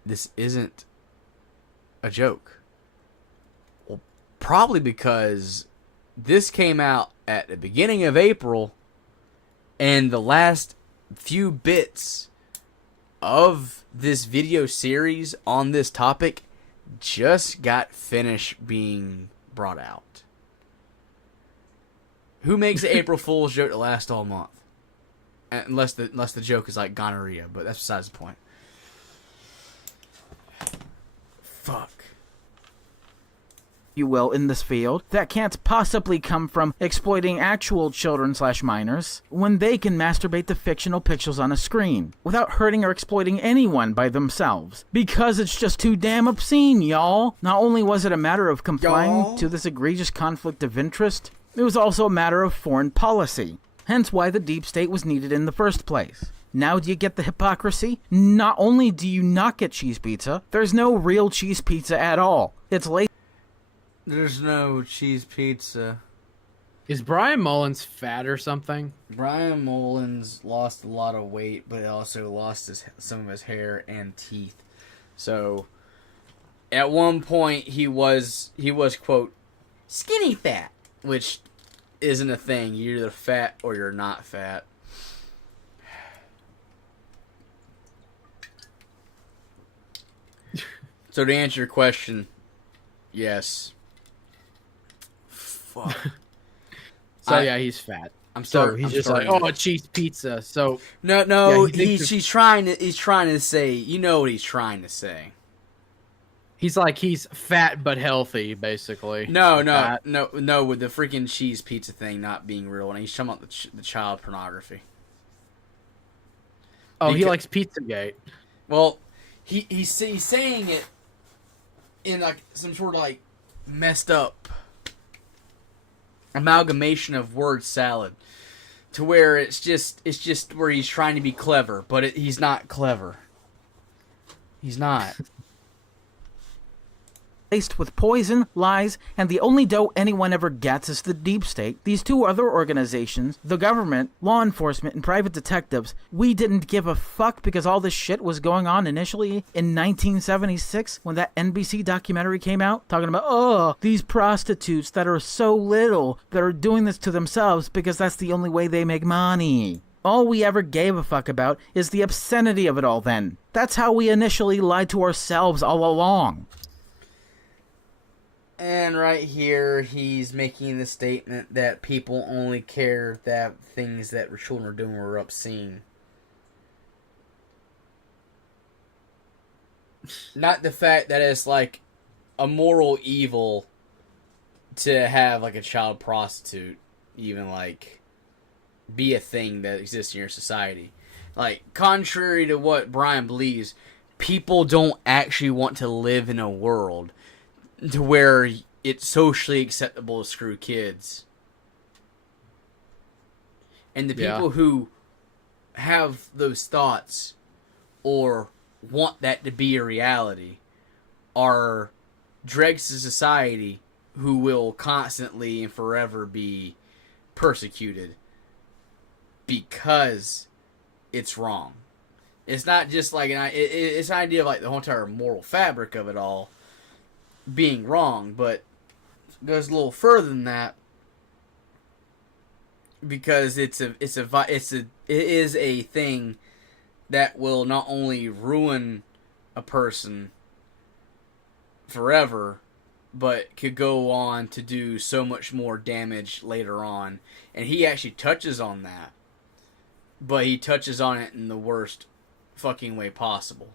this isn't a joke? Well, probably because this came out at the beginning of April, and the last few bits of this video series on this topic just got finished being brought out. Who makes the April Fool's joke to last all month? Unless the joke is like gonorrhea, but that's besides the point. Fuck. You will, in this field, that can't possibly come from exploiting actual children/minors when they can masturbate to fictional pixels on a screen without hurting or exploiting anyone by themselves, because it's just too damn obscene, y'all. Not only was it a matter of complying to this egregious conflict of interest, it was also a matter of foreign policy, hence why the deep state was needed in the first place. Now do you get the hypocrisy? Not only do you not get cheese pizza, there's no real cheese pizza at all. It's lazy. There's no cheese pizza. is Brian Mullins fat or something? Brian Mullins lost a lot of weight, but also lost some of his hair and teeth. So, at one point, he was quote, skinny fat, which isn't a thing. You're either fat or you're not fat. So to answer your question, yes. Fuck. So yeah, he's fat. I'm So sorry. he's just like, oh, a cheese pizza. So no, Yeah, he thinks he's trying to say, you know what he's trying to say. he's like, he's fat but healthy, basically. No, Fat. no, with the freaking cheese pizza thing not being real, and he's talking about the child pornography. Oh, he Because- likes Pizzagate. Well, he's saying it in like some sort of like messed up amalgamation of word salad, to where it's just where he's trying to be clever, but he's not clever. He's not. Laced with poison, lies, and the only dough anyone ever gets is the deep state. These two other organizations, the government, law enforcement, and private detectives, we didn't give a fuck because all this shit was going on initially in 1976 when that NBC documentary came out talking about, oh, these prostitutes that are so little that are doing this to themselves because that's the only way they make money. All we ever gave a fuck about is the obscenity of it all then. That's how we initially lied to ourselves all along. And right here, he's making the statement that people only care that things that children are doing were obscene. Not the fact that it's like a moral evil to have like a child prostitute even like be a thing that exists in your society. Like, contrary to what Brian believes, people don't actually want to live in a world to where it's socially acceptable to screw kids. And the people who have those thoughts or want that to be a reality are dregs to society who will constantly and forever be persecuted because it's wrong. It's not just like it's an idea of like the whole entire moral fabric of it all being wrong, but it goes a little further than that because it is a thing that will not only ruin a person forever, but could go on to do so much more damage later on. And he actually touches on that, but he touches on it in the worst fucking way possible.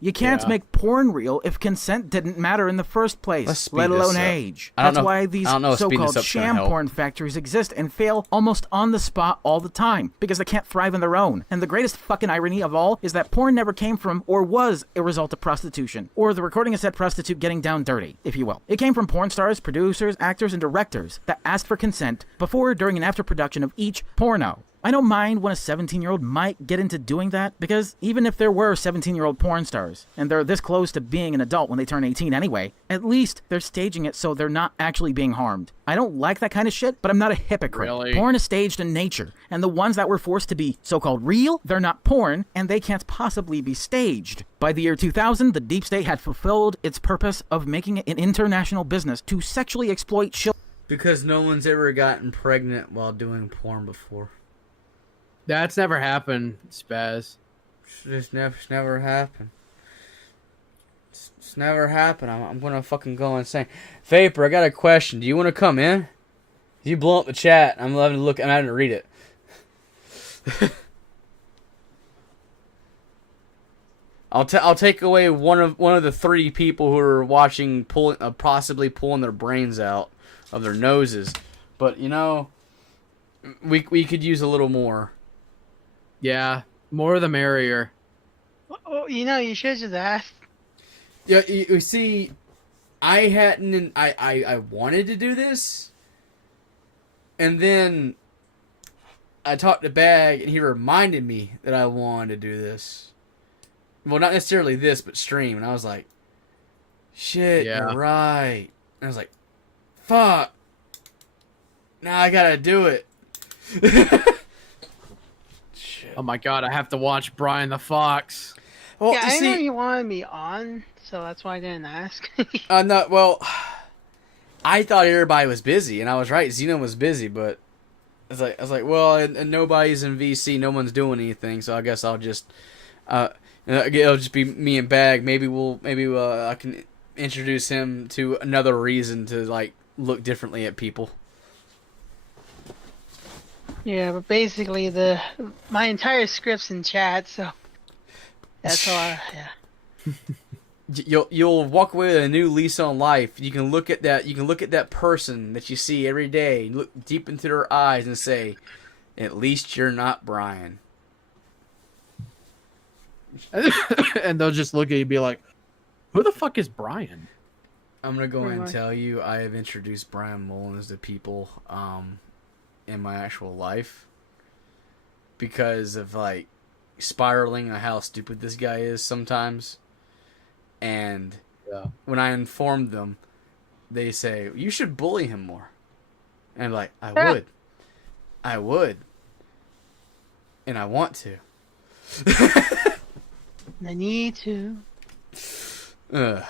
You can't Yeah. make porn real if consent didn't matter in the first place, Let's speed let this alone up. age. I don't That's know- why these I don't know if speeding this so-called up's gonna sham help. porn factories exist and fail almost on the spot all the time because they can't thrive on their own. And the greatest fucking irony of all is that porn never came from or was a result of prostitution, or the recording of said prostitute getting down dirty, if you will. It came from porn stars, producers, actors, and directors that asked for consent before, during, and after production of each porno. I don't mind when a 17-year-old might get into doing that, because even if there were 17-year-old porn stars, and they're this close to being an adult when they turn 18 anyway, at least they're staging it so they're not actually being harmed. I don't like that kind of shit, but I'm not a hypocrite. Really? Porn is staged in nature, and the ones that were forced to be so-called real, they're not porn, and they can't possibly be staged. By the year 2000, the deep state had fulfilled its purpose of making it an international business to sexually exploit children. Because no one's ever gotten pregnant while doing porn before. That's never happened, Spaz. It's never happened. It's never happened. I'm gonna fucking go insane. Vapor, I got a question. Do you want to come in? You blow up the chat. I'm having to look. I'm having to read it. I'll take away one of the three people who are watching, possibly pulling their brains out of their noses. But you know, we could use a little more. Yeah, more the merrier. Well, you know, you should just ask. Yeah, you see, I hadn't. I wanted to do this, and then I talked to Bag, and he reminded me that I wanted to do this. Well, not necessarily this, but stream, and I was like, "Shit, Yeah. you're right." And I was like, "Fuck, now I gotta do it." Shit. Oh my god, I have to watch Brian the Fox. Well, Yeah, you I know see, you wanted me on, so that's why I didn't ask. no, well, I thought everybody was busy, and I was right. Xeno was busy, but I was like, well, and nobody's in VC, no one's doing anything, so I guess I'll just, it'll just be me and Bag. Maybe I can introduce him to another reason to like look differently at people. Yeah, but basically my entire script's in chat, so that's all. Yeah. You'll walk away with a new lease on life. You can look at that. You can look at that person that you see every day. Look deep into their eyes and say, "At least you're not Brian." And they'll just look at you and be like, "Who the fuck is Brian?" I'm gonna go Pretty and much. tell you, I have introduced Brian Mullins to people in my actual life because of like spiraling on how stupid this guy is sometimes. And when I informed them, they say, "You should bully him more." And I'm like, I would, and I want to. I need to. Ugh.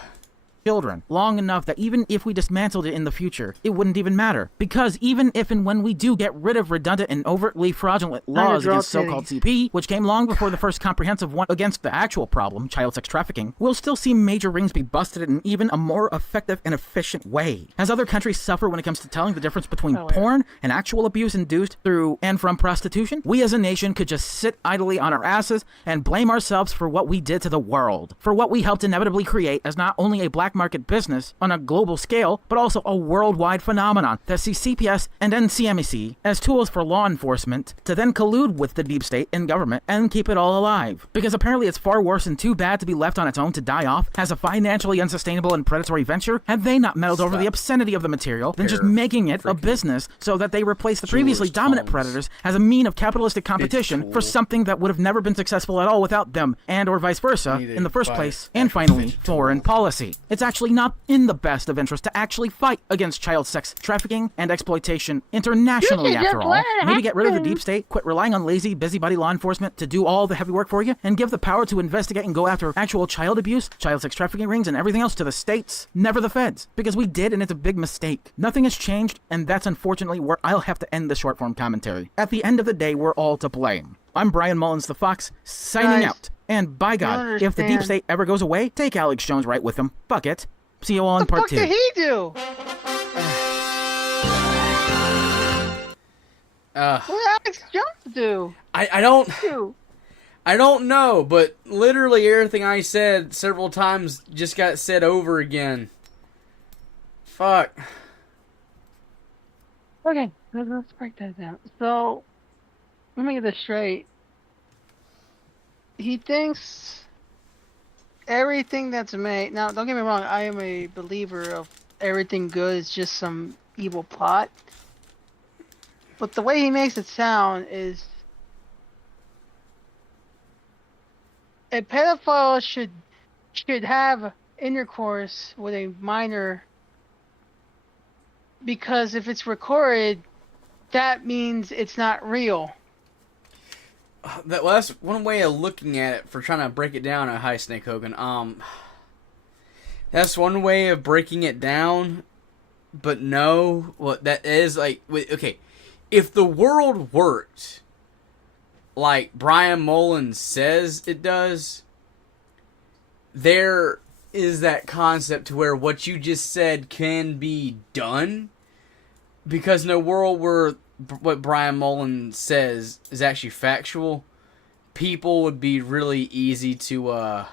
children long enough that even if we dismantled it in the future, it wouldn't even matter. Because even if and when we do get rid of redundant and overtly fraudulent laws draw against so-called CP, which came long before the first comprehensive one against the actual problem, child sex trafficking, we'll still see major rings be busted in even a more effective and efficient way. As other countries suffer when it comes to telling the difference between porn and actual abuse induced through and from prostitution, we as a nation could just sit idly on our asses and blame ourselves for what we did to the world, for what we helped inevitably create as not only a black market business on a global scale, but also a worldwide phenomenon that sees CPS and NCMEC as tools for law enforcement to then collude with the deep state and government and keep it all alive. Because apparently it's far worse and too bad to be left on its own to die off as a financially unsustainable and predatory venture had they not meddled over the obscenity of the material than just making it a business so that they replace the previously dominant predators as a mean of capitalistic competition for something that would have never been successful at all without them, and or vice versa in the first place. And finally, foreign policy. It's actually not in the best of interest to actually fight against child sex trafficking and exploitation internationally, You should after just all. let it Maybe get rid of the happen. deep state, quit relying on lazy, busybody law enforcement to do all the heavy work for you, and give the power to investigate and go after actual child abuse, child sex trafficking rings, and everything else to the states, never the feds. Because we did, and it's a big mistake. Nothing has changed, and that's unfortunately where I'll have to end the short form commentary. At the end of the day, we're all to blame. I'm Brian Mullins the Fox, signing Guys, out. And by God, if the deep understand. state ever goes away, take Alex Jones right with him. Fuck it. See you all in What the part fuck 2. did he do? What did Alex Jones do? I don't Do? I don't know, but literally everything I said several times just got said over again. Fuck. Okay, let's break that down. So, let me get this straight. He thinks everything that's made. Now, don't get me wrong. I am a believer of everything good is just some evil plot. But the way he makes it sound is a pedophile should have intercourse with a minor because if it's recorded, that means it's not real. That's one way of looking at it for trying to break it down. Hi, Snake Hogan. That's one way of breaking it down, but no. Well, that is like okay. If the world worked like Brian Mullins says it does, there is that concept to where what you just said can be done. Because in a world where what Brian Mullins says is actually factual, people would be really easy to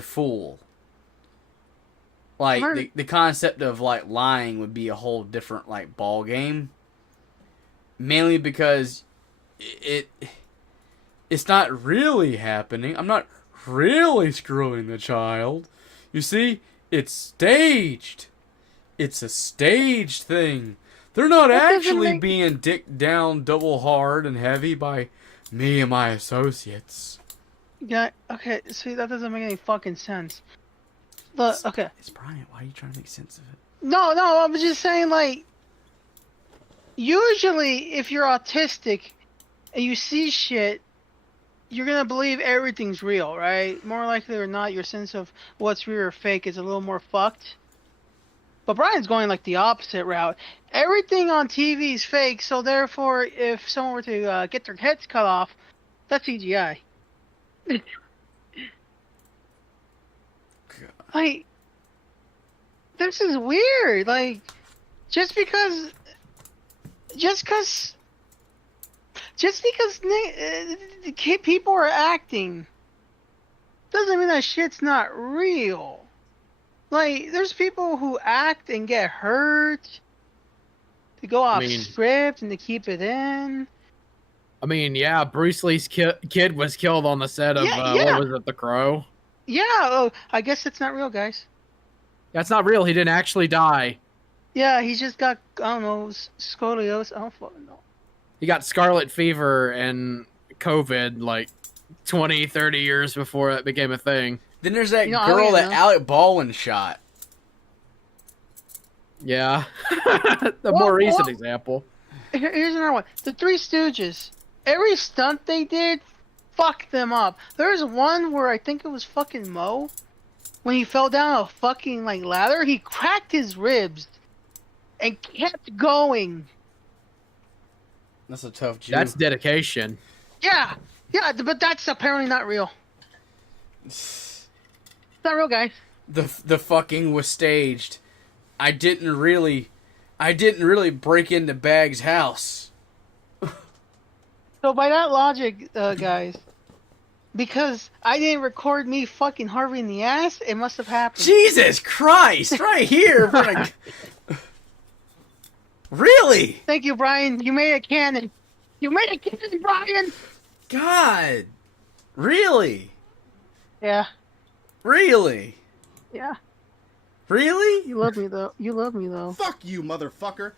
fool. Like the concept of like lying would be a whole different like ball game. Mainly because it's not really happening. I'm not really screwing the child. You see, it's staged. It's a staged thing. They're not That doesn't actually make- being dicked down double hard and heavy by me and my associates. Yeah, okay, see, that doesn't make any fucking sense. Look, okay. It's Brian. Why are you trying to make sense of it? No, I was just saying, like, usually if you're autistic and you see shit, you're gonna believe everything's real, right? More likely or not, your sense of what's real or fake is a little more fucked. But Brian's going like the opposite route. Everything on TV is fake, so therefore, if someone were to get their heads cut off, that's CGI. Like, this is weird. Like, just because people are acting doesn't mean that shit's not real. Like, there's people who act and get hurt, to go off script and to keep it in. I mean, yeah, Bruce Lee's kid was killed on the set of, what was it, The Crow? Yeah, oh, I guess it's not real, guys. That's not real. He didn't actually die. Yeah, he just got, I don't know, scoliosis. I don't fucking know. He got scarlet fever and COVID like 20, 30 years before it became a thing. Then there's that girl that Alec Baldwin shot. Yeah. The more recent example. Here's another one. The Three Stooges. Every stunt they did fucked them up. There's one where I think it was fucking Moe. When he fell down a fucking like ladder, he cracked his ribs and kept going. That's a tough Jew. That's dedication. Yeah, but that's apparently not real. It's not real, guys. The fucking was staged. I didn't really break into Bag's house. So by that logic, guys, because I didn't record me fucking Harvey in the ass, it must have happened. Jesus Christ! Right here. Really? Thank you, Brian. You made it canon. You made it canon, Brian. God. Really? Yeah. Really? Yeah. Really? You love me though. Fuck you, motherfucker.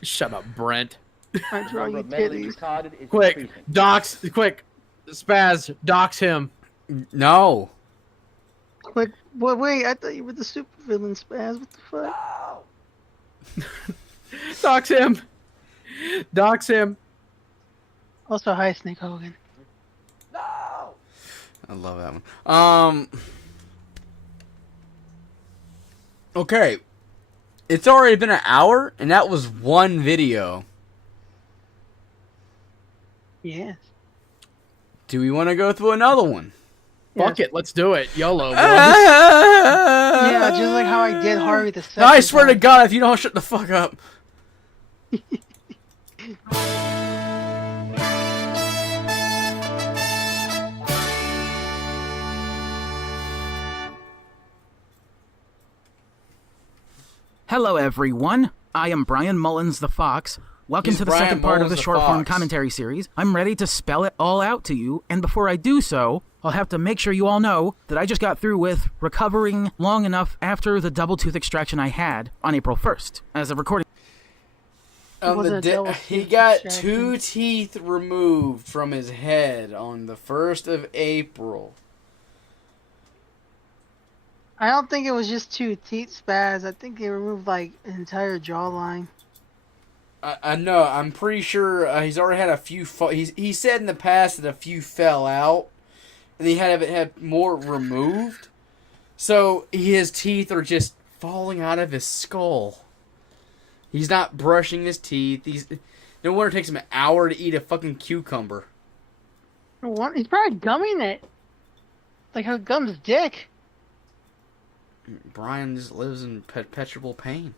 Shut up, Brent. I draw you titties. Quick, Spaz, dox him. No. Quick, wait, I thought you were the supervillain, Spaz. What the fuck? Dox him. Dox him. Also, hi, Snake Hogan. I love that one. Okay. It's already been an hour, and that was one video. Yes. Do we want to go through another one? Fuck it, let's do it. YOLO. Yeah, just like how I did Harvey the second I swear to time. God, if you don't shut the fuck up. Hello, everyone. I am Brian Mullins the Fox. Welcome He's to the Brian second part of Mullins the the short-form Fox. commentary series. I'm ready to spell it all out to you, and before I do so, I'll have to make sure you all know that I just got through with recovering long enough after the double tooth extraction I had on April 1st. As of recording, He got 2 teeth removed from his head on the 1st of April. I don't think it was just 2 teeth, Spaz. I think they removed like an entire jawline. I know. I'm pretty sure he's already had a few. He said in the past that a few fell out, and he had more removed. So his teeth are just falling out of his skull. He's not brushing his teeth. No wonder it takes him an hour to eat a fucking cucumber. He's probably gumming it, like how gums dick. Brian just lives in perpetual pain.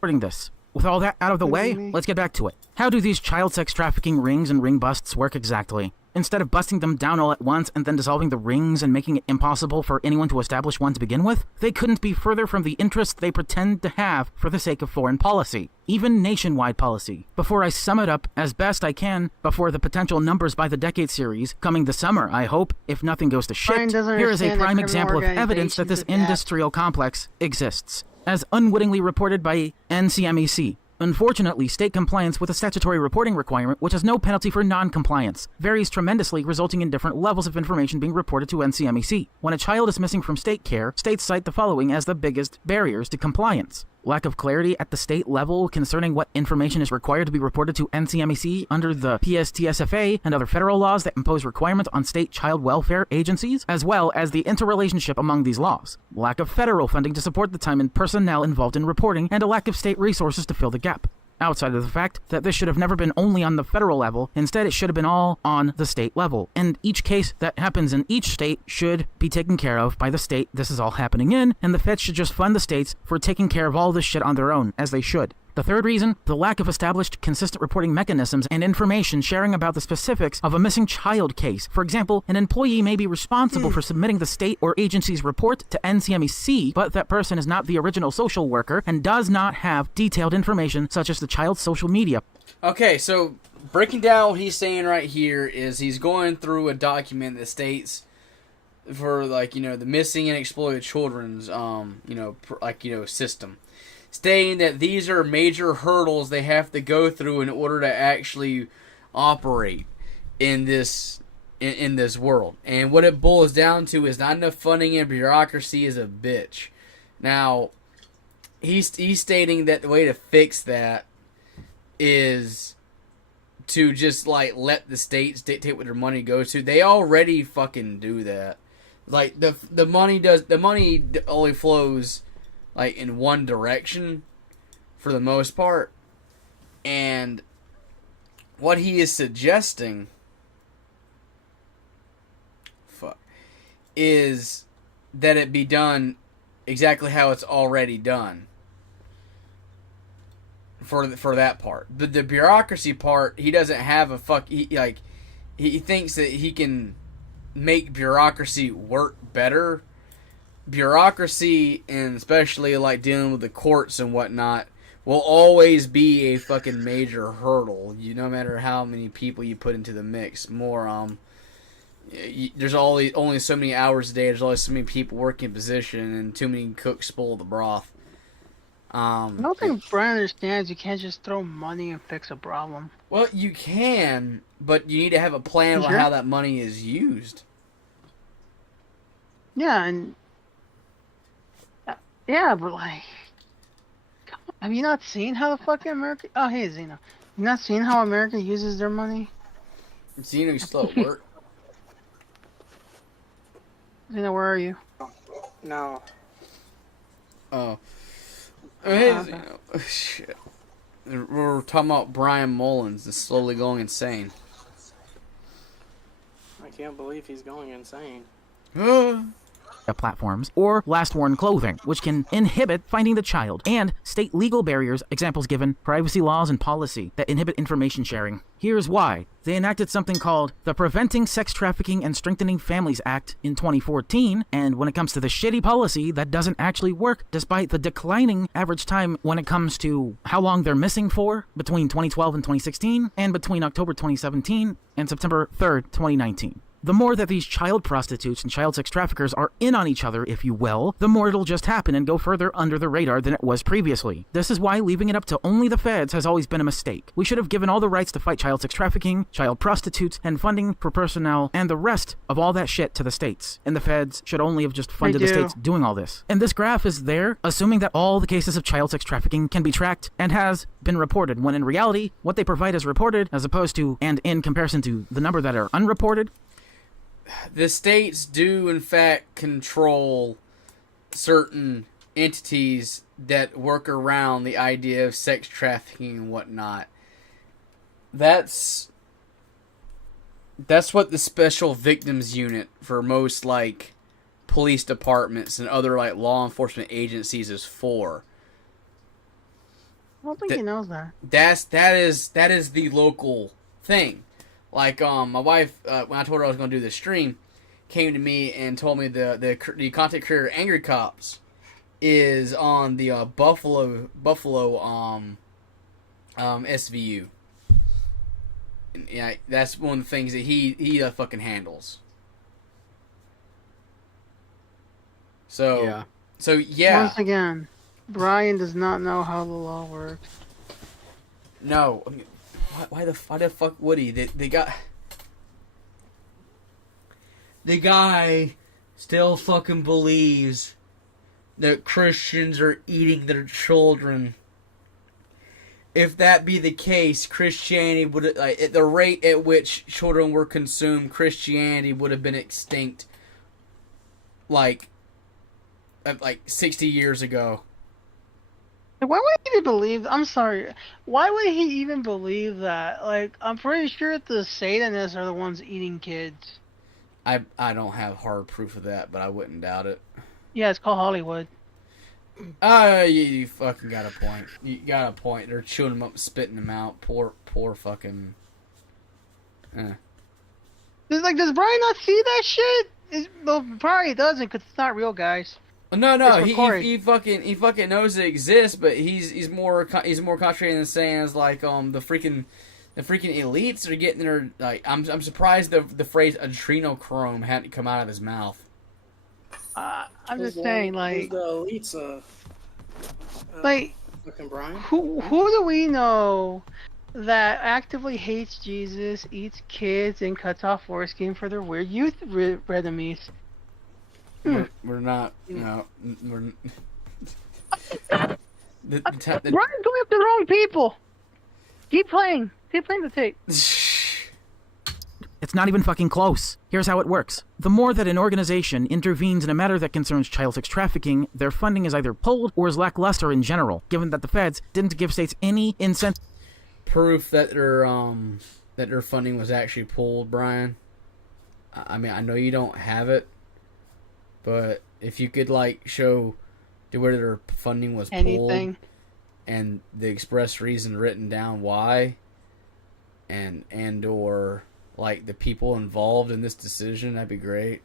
this. With all that out of the way, let's get back to it. How do these child sex trafficking rings and ring busts work exactly? Instead of busting them down all at once and then dissolving the rings and making it impossible for anyone to establish one to begin with, they couldn't be further from the interest they pretend to have for the sake of foreign policy, even nationwide policy. Before I sum it up as best I can before the potential Numbers by the Decade series, coming this summer, I hope, if nothing goes to shit, here is a prime example of evidence that this industrial complex exists, as unwittingly reported by NCMEC. Unfortunately, state compliance with a statutory reporting requirement, which has no penalty for non-compliance, varies tremendously, resulting in different levels of information being reported to NCMEC. When a child is missing from state care, states cite the following as the biggest barriers to compliance: lack of clarity at the state level concerning what information is required to be reported to NCMEC under the PSTSFA and other federal laws that impose requirements on state child welfare agencies, as well as the interrelationship among these laws; lack of federal funding to support the time and personnel involved in reporting, and a lack of state resources to fill the gap. outside of the fact that this should have never been only on the federal level. Instead, it should have been all on the state level. And each case that happens in each state should be taken care of by the state this is all happening in, and the feds should just fund the states for taking care of all this shit on their own, as they should. The third reason, the lack of established, consistent reporting mechanisms and information sharing about the specifics of a missing child case. For example, an employee may be responsible for submitting the state or agency's report to NCMEC, but that person is not the original social worker and does not have detailed information such as the child's social media. Okay, so breaking down what he's saying right here is he's going through a document that states for, like, you know, the missing and exploited children's, system, stating that these are major hurdles they have to go through in order to actually operate in this world. And what it boils down to is not enough funding, and bureaucracy is a bitch. Now, he's stating that the way to fix that is to just, like, let the states dictate what their money goes to. They already fucking do that. Like, the money only flows, like, in one direction for the most part. And what he is suggesting is that it be done exactly how it's already done for that part. The bureaucracy part, he doesn't have a he thinks that he can make bureaucracy work better. Bureaucracy, and especially like dealing with the courts and whatnot, will always be a fucking major hurdle. No matter how many people you put into the mix. There's only so many hours a day. There's always so many people working in position, and too many cooks spoil the broth. I don't think Brian understands you can't just throw money and fix a problem. Well, you can, but you need to have a plan on how that money is used. Yeah, and but like, have you not seen how the fucking America? Oh, hey, Zeno, you not seen how America uses their money? Zeno, you still at work? Zeno, where are you? No. Oh. Hey, Zeno. Shit. We're talking about Brian Mullins is slowly going insane. I can't believe he's going insane. Platforms or last-worn clothing, which can inhibit finding the child, and state legal barriers, examples given, privacy laws and policy that inhibit information sharing. Here's why. They enacted something called the Preventing Sex Trafficking and Strengthening Families Act in 2014, and when it comes to the shitty policy, that doesn't actually work despite the declining average time when it comes to how long they're missing for between 2012 and 2016, and between October 2017 and September 3rd, 2019. The more that these child prostitutes and child sex traffickers are in on each other, if you will, the more it'll just happen and go further under the radar than it was previously. This is why leaving it up to only the feds has always been a mistake. We should have given all the rights to fight child sex trafficking, child prostitutes, and funding for personnel, and the rest of all that shit to the states. And the feds should only have just funded the states doing all this. And this graph is there, assuming that all the cases of child sex trafficking can be tracked and has been reported, when in reality, what they provide is reported, as opposed to, and in comparison to, the number that are unreported. The states do, in fact, control certain entities that work around the idea of sex trafficking and whatnot. That's what the Special Victims Unit for most, like, police departments and other, like, law enforcement agencies is for. I don't think he knows that. That is the local thing. Like, my wife, when I told her I was going to do this stream, came to me and told me the content creator Angry Cops is on the Buffalo SVU. And, yeah, that's one of the things that he fucking handles. So yeah. Once again, Brian does not know how the law works. No. I mean, why the fuck would he? The guy still fucking believes that Christians are eating their children. If that be the case, Christianity would, like, at the rate at which children were consumed, Christianity would have been extinct like 60 years ago. Like, why would he even believe? I'm sorry. Why would he even believe that? Like, I'm pretty sure the Satanists are the ones eating kids. I don't have hard proof of that, but I wouldn't doubt it. Yeah, it's called Hollywood. You fucking got a point. You got a point. They're chewing them up, spitting them out. Poor fucking. Does Brian not see that shit? Well, probably doesn't, because it's not real, guys. No, It's he recorded. he fucking knows it exists, but he's more concentrating on saying is like the freaking elites are getting their like I'm surprised the phrase adrenochrome hadn't come out of his mouth. I'm just saying, like, Who's the elites? like, Fucking Brian. who do we know that actively hates Jesus, eats kids, and cuts off foreskin for their weird youth enemies? We're not, no, we're. Brian's going up to the wrong people. Keep playing. Keep playing the tape. It's not even fucking close. Here's how it works. The more that an organization intervenes in a matter that concerns child sex trafficking, their funding is either pulled or is lackluster in general, given that the feds didn't give states any incentive. Proof that their funding was actually pulled, Brian. I mean, I know you don't have it, but if you could like show to where their funding was Anything. pulled and the express reason written down why, and or like the people involved in this decision, that'd be great.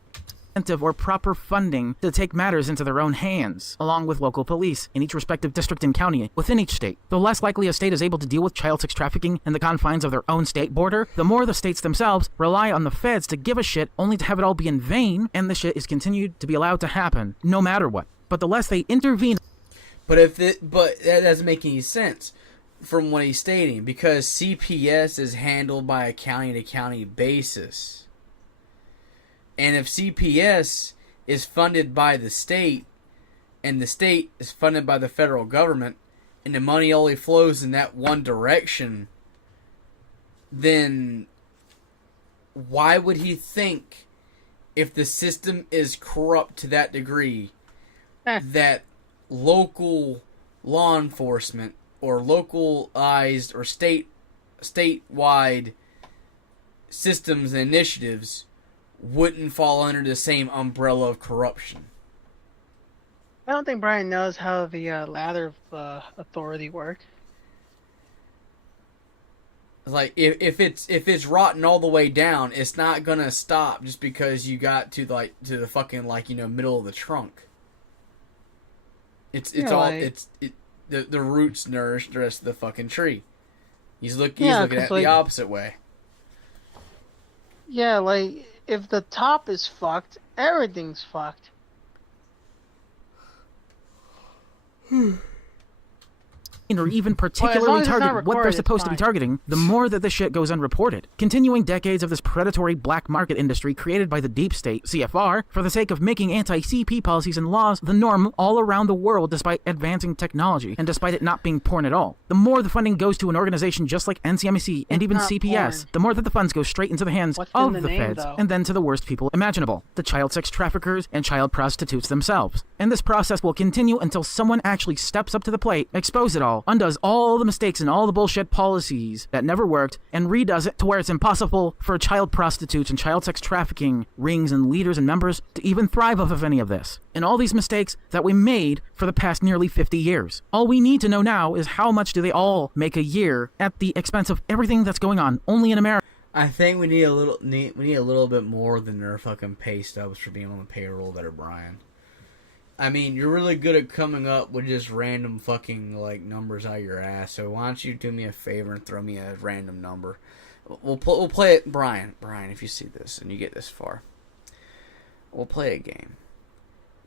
Or proper funding to take matters into their own hands, along with local police in each respective district and county within each state. The less likely a state is able to deal with child sex trafficking in the confines of their own state border, the more the states themselves rely on the feds to give a shit, only to have it all be in vain, and the shit is continued to be allowed to happen, no matter what. But the less they intervene... But that doesn't make any sense from what he's stating, because CPS is handled by a county-to-county basis. And if CPS is funded by the state, and the state is funded by the federal government, and the money only flows in that one direction, then why would he think, if the system is corrupt to that degree, that local law enforcement or localized or statewide systems and initiatives wouldn't fall under the same umbrella of corruption? I don't think Brian knows how the ladder of authority works. Like if it's rotten all the way down, it's not gonna stop just because you got to the fucking middle of the trunk. The roots nourish the rest of the fucking tree. He's looking at it the opposite way. Yeah, like, if the top is fucked, everything's fucked. or even as long particularly as it's not target what they're recorded, supposed to be it's fine. targeting, the more that this shit goes unreported. Continuing decades of this predatory black market industry created by the deep state, CFR, for the sake of making anti-CP policies and laws the norm all around the world despite advancing technology, and despite it not being porn at all. The more the funding goes to an organization just like NCMEC and It's even not CPS, porn. the more that the funds go straight into the hands What's of in the the name, feds, though? and then to the worst people imaginable, the child sex traffickers and child prostitutes themselves. And this process will continue until someone actually steps up to the plate, exposes it all, undoes all the mistakes and all the bullshit policies that never worked, and redoes it to where it's impossible for child prostitutes and child sex trafficking rings and leaders and members to even thrive off of any of this. And all these mistakes that we made for the past nearly 50 years. All we need to know now is how much do they all make a year at the expense of everything that's going on only in America. I think we need a little bit more than their fucking pay stubs for being on the payroll there, Brian. I mean, you're really good at coming up with just random fucking numbers out of your ass. So why don't you do me a favor and throw me a random number? We'll play it, Brian. Brian, if you see this and you get this far, we'll play a game.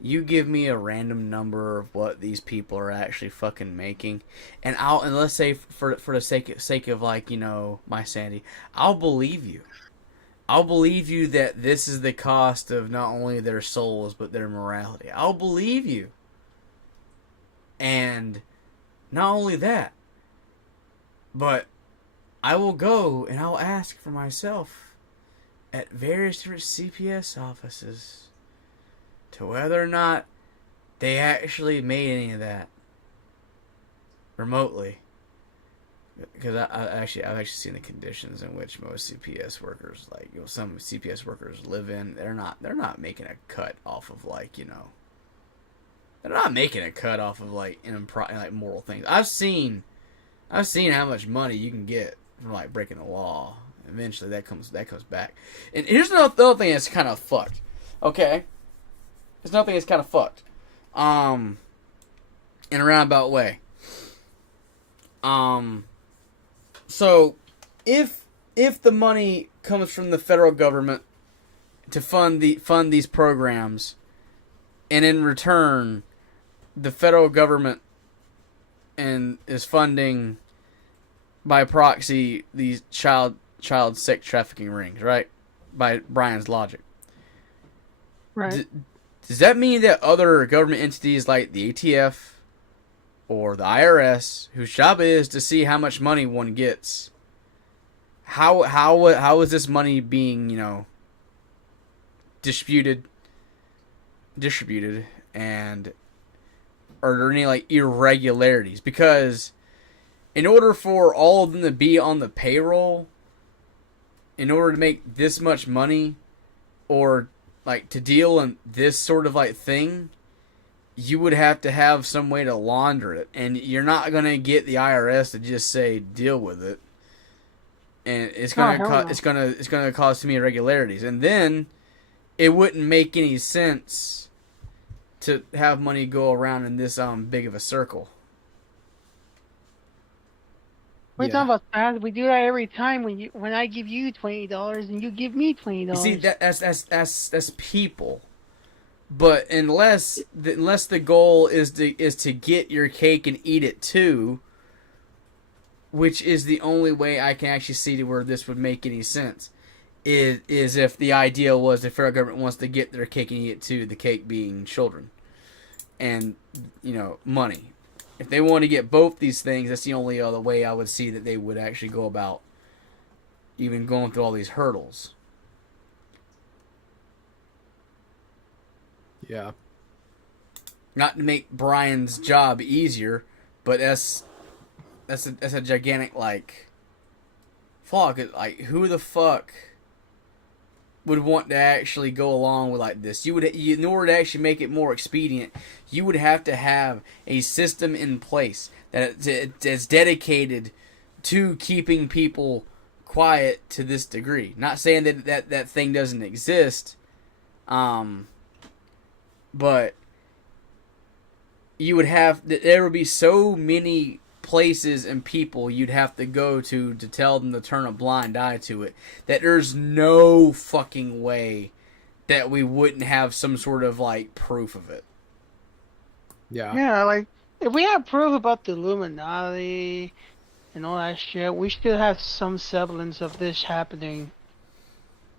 You give me a random number of what these people are actually fucking making, and let's say for the sake of my sanity, I'll believe you. I'll believe you that this is the cost of not only their souls but their morality. I'll believe you. And not only that, but I will go and I'll ask for myself at various different CPS offices to whether or not they actually made any of that. remotely. Because I've actually seen the conditions in which most CPS workers, like, you know, some CPS workers live in. They're not making a cut off of, like, you know, they're not making a cut off of like moral things. I've seen how much money you can get from like breaking the law. Eventually, that comes back. And here's the other thing that's kind of fucked. Okay, there's another thing that's kind of fucked. In a roundabout way. So, if the money comes from the federal government to fund these programs, and in return, the federal government is funding by proxy these child sex trafficking rings, right? By Brian's logic, Right. Does that mean that other government entities like the ATF or the IRS, whose job it is to see how much money one gets, how is this money being, you know, distributed, and are there any like irregularities? Because in order for all of them to be on the payroll, in order to make this much money, or like to deal in this sort of like thing, you would have to have some way to launder it, and you're not gonna get the IRS to just say deal with it, and it's gonna cause too many irregularities, and then it wouldn't make any sense to have money go around in this big of a circle. We're talking about that. We do that every time when I give you $20 and you give me $20. You see, that's people. But unless the goal is to get your cake and eat it too, which is the only way I can actually see to where this would make any sense, is if the idea was the federal government wants to get their cake and eat it too, the cake being children and, you know, money. If they want to get both these things, that's the only other way I would see that they would actually go about even going through all these hurdles. Yeah. Not to make Brian's job easier, but that's a gigantic like fuck. Like, who the fuck would want to actually go along with like this? In order to actually make it more expedient, you would have to have a system in place that's dedicated to keeping people quiet to this degree. Not saying that thing doesn't exist, but there would be so many places and people you'd have to go to tell them to turn a blind eye to it, that there's no fucking way that we wouldn't have some sort of like proof of it. Yeah. Yeah, like if we have proof about the Illuminati and all that shit, we should have some semblance of this happening,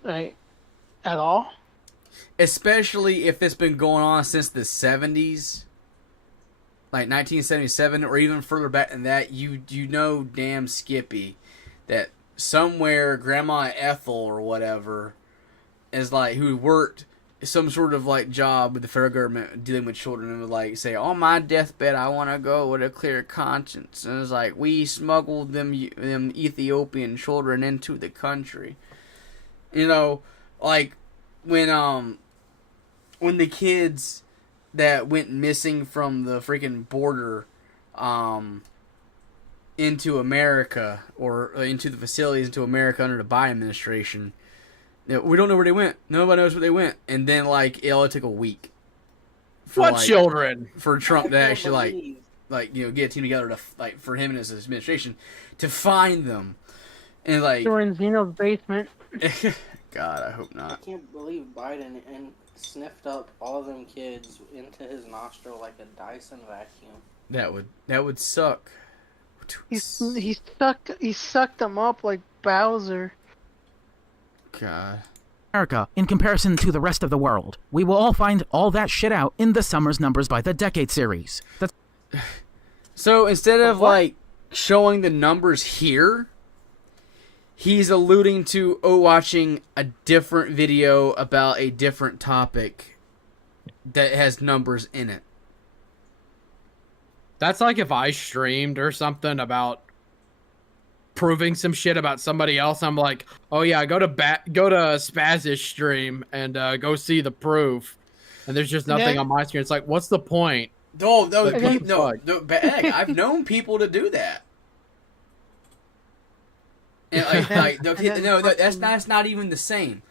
like, at all. Especially if it's been going on since the 70s, like 1977, or even further back than that. You know damn Skippy that somewhere Grandma Ethel or whatever is like, who worked some sort of like job with the federal government dealing with children, and would like say, on my deathbed I want to go with a clear conscience, and it's like, we smuggled them Ethiopian children into the country. You know, like when the kids that went missing from the freaking border into America, or into the facilities into America under the Biden administration, we don't know where they went. Nobody knows where they went. And then like it only took a week. What children? For Trump to actually like you know, get a team together to like, for him and his administration to find them. And like, They were in Zeno's basement. God, I hope I not. can't believe Biden and sniffed up all them kids into his nostril like a Dyson vacuum. That would suck. He sucked them up like Bowser. God. America in comparison to the rest of the world. We will all find all that shit out in the Summer's Numbers by the Decade series. That's So instead of like showing the numbers here, he's alluding to watching a different video about a different topic that has numbers in it. That's like if I streamed or something about proving some shit about somebody else. I'm like, oh yeah, go to Spaz's stream and go see the proof. And there's just nothing Yeah. on my screen. It's like, what's the point? No, What the fuck? but heck, I've known people to do that. And that's not even the same.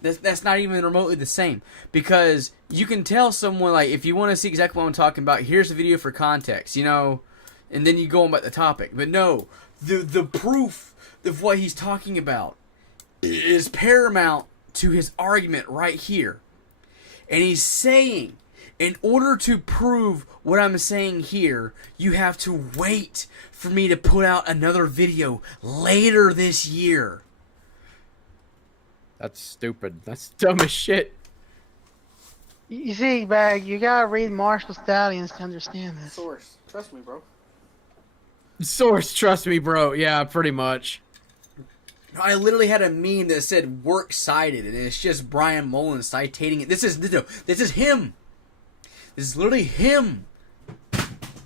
That's not even remotely the same, because you can tell someone, like, if you want to see exactly what I'm talking about, here's a video for context, you know, and then you go on about the topic. But no, the proof of what he's talking about is paramount to his argument right here. And he's saying, in order to prove what I'm saying here, you have to wait for me to put out another video later this year. That's stupid. That's dumb as shit. You see, Bag, you gotta read Marshall Stallions to understand this. Source. Trust me, bro. Source, trust me, bro. Yeah, pretty much. I literally had a meme that said "work cited," and it's just Brian Mullins citating it. This is him. This is literally him.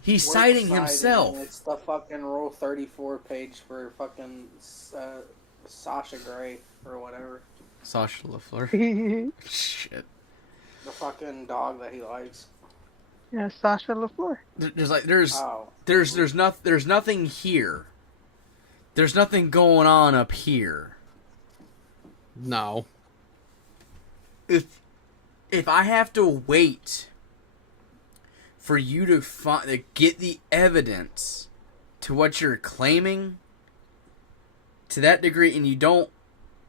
He's citing Works himself. cited, It's the fucking Rule 34 page for fucking Sasha Grey or whatever. Sasha LaFleur. Shit. The fucking dog that he likes. Yeah, Sasha LaFleur. There's nothing here. There's nothing going on up here. No. If I have to wait for you to get the evidence to what you're claiming to that degree, and you don't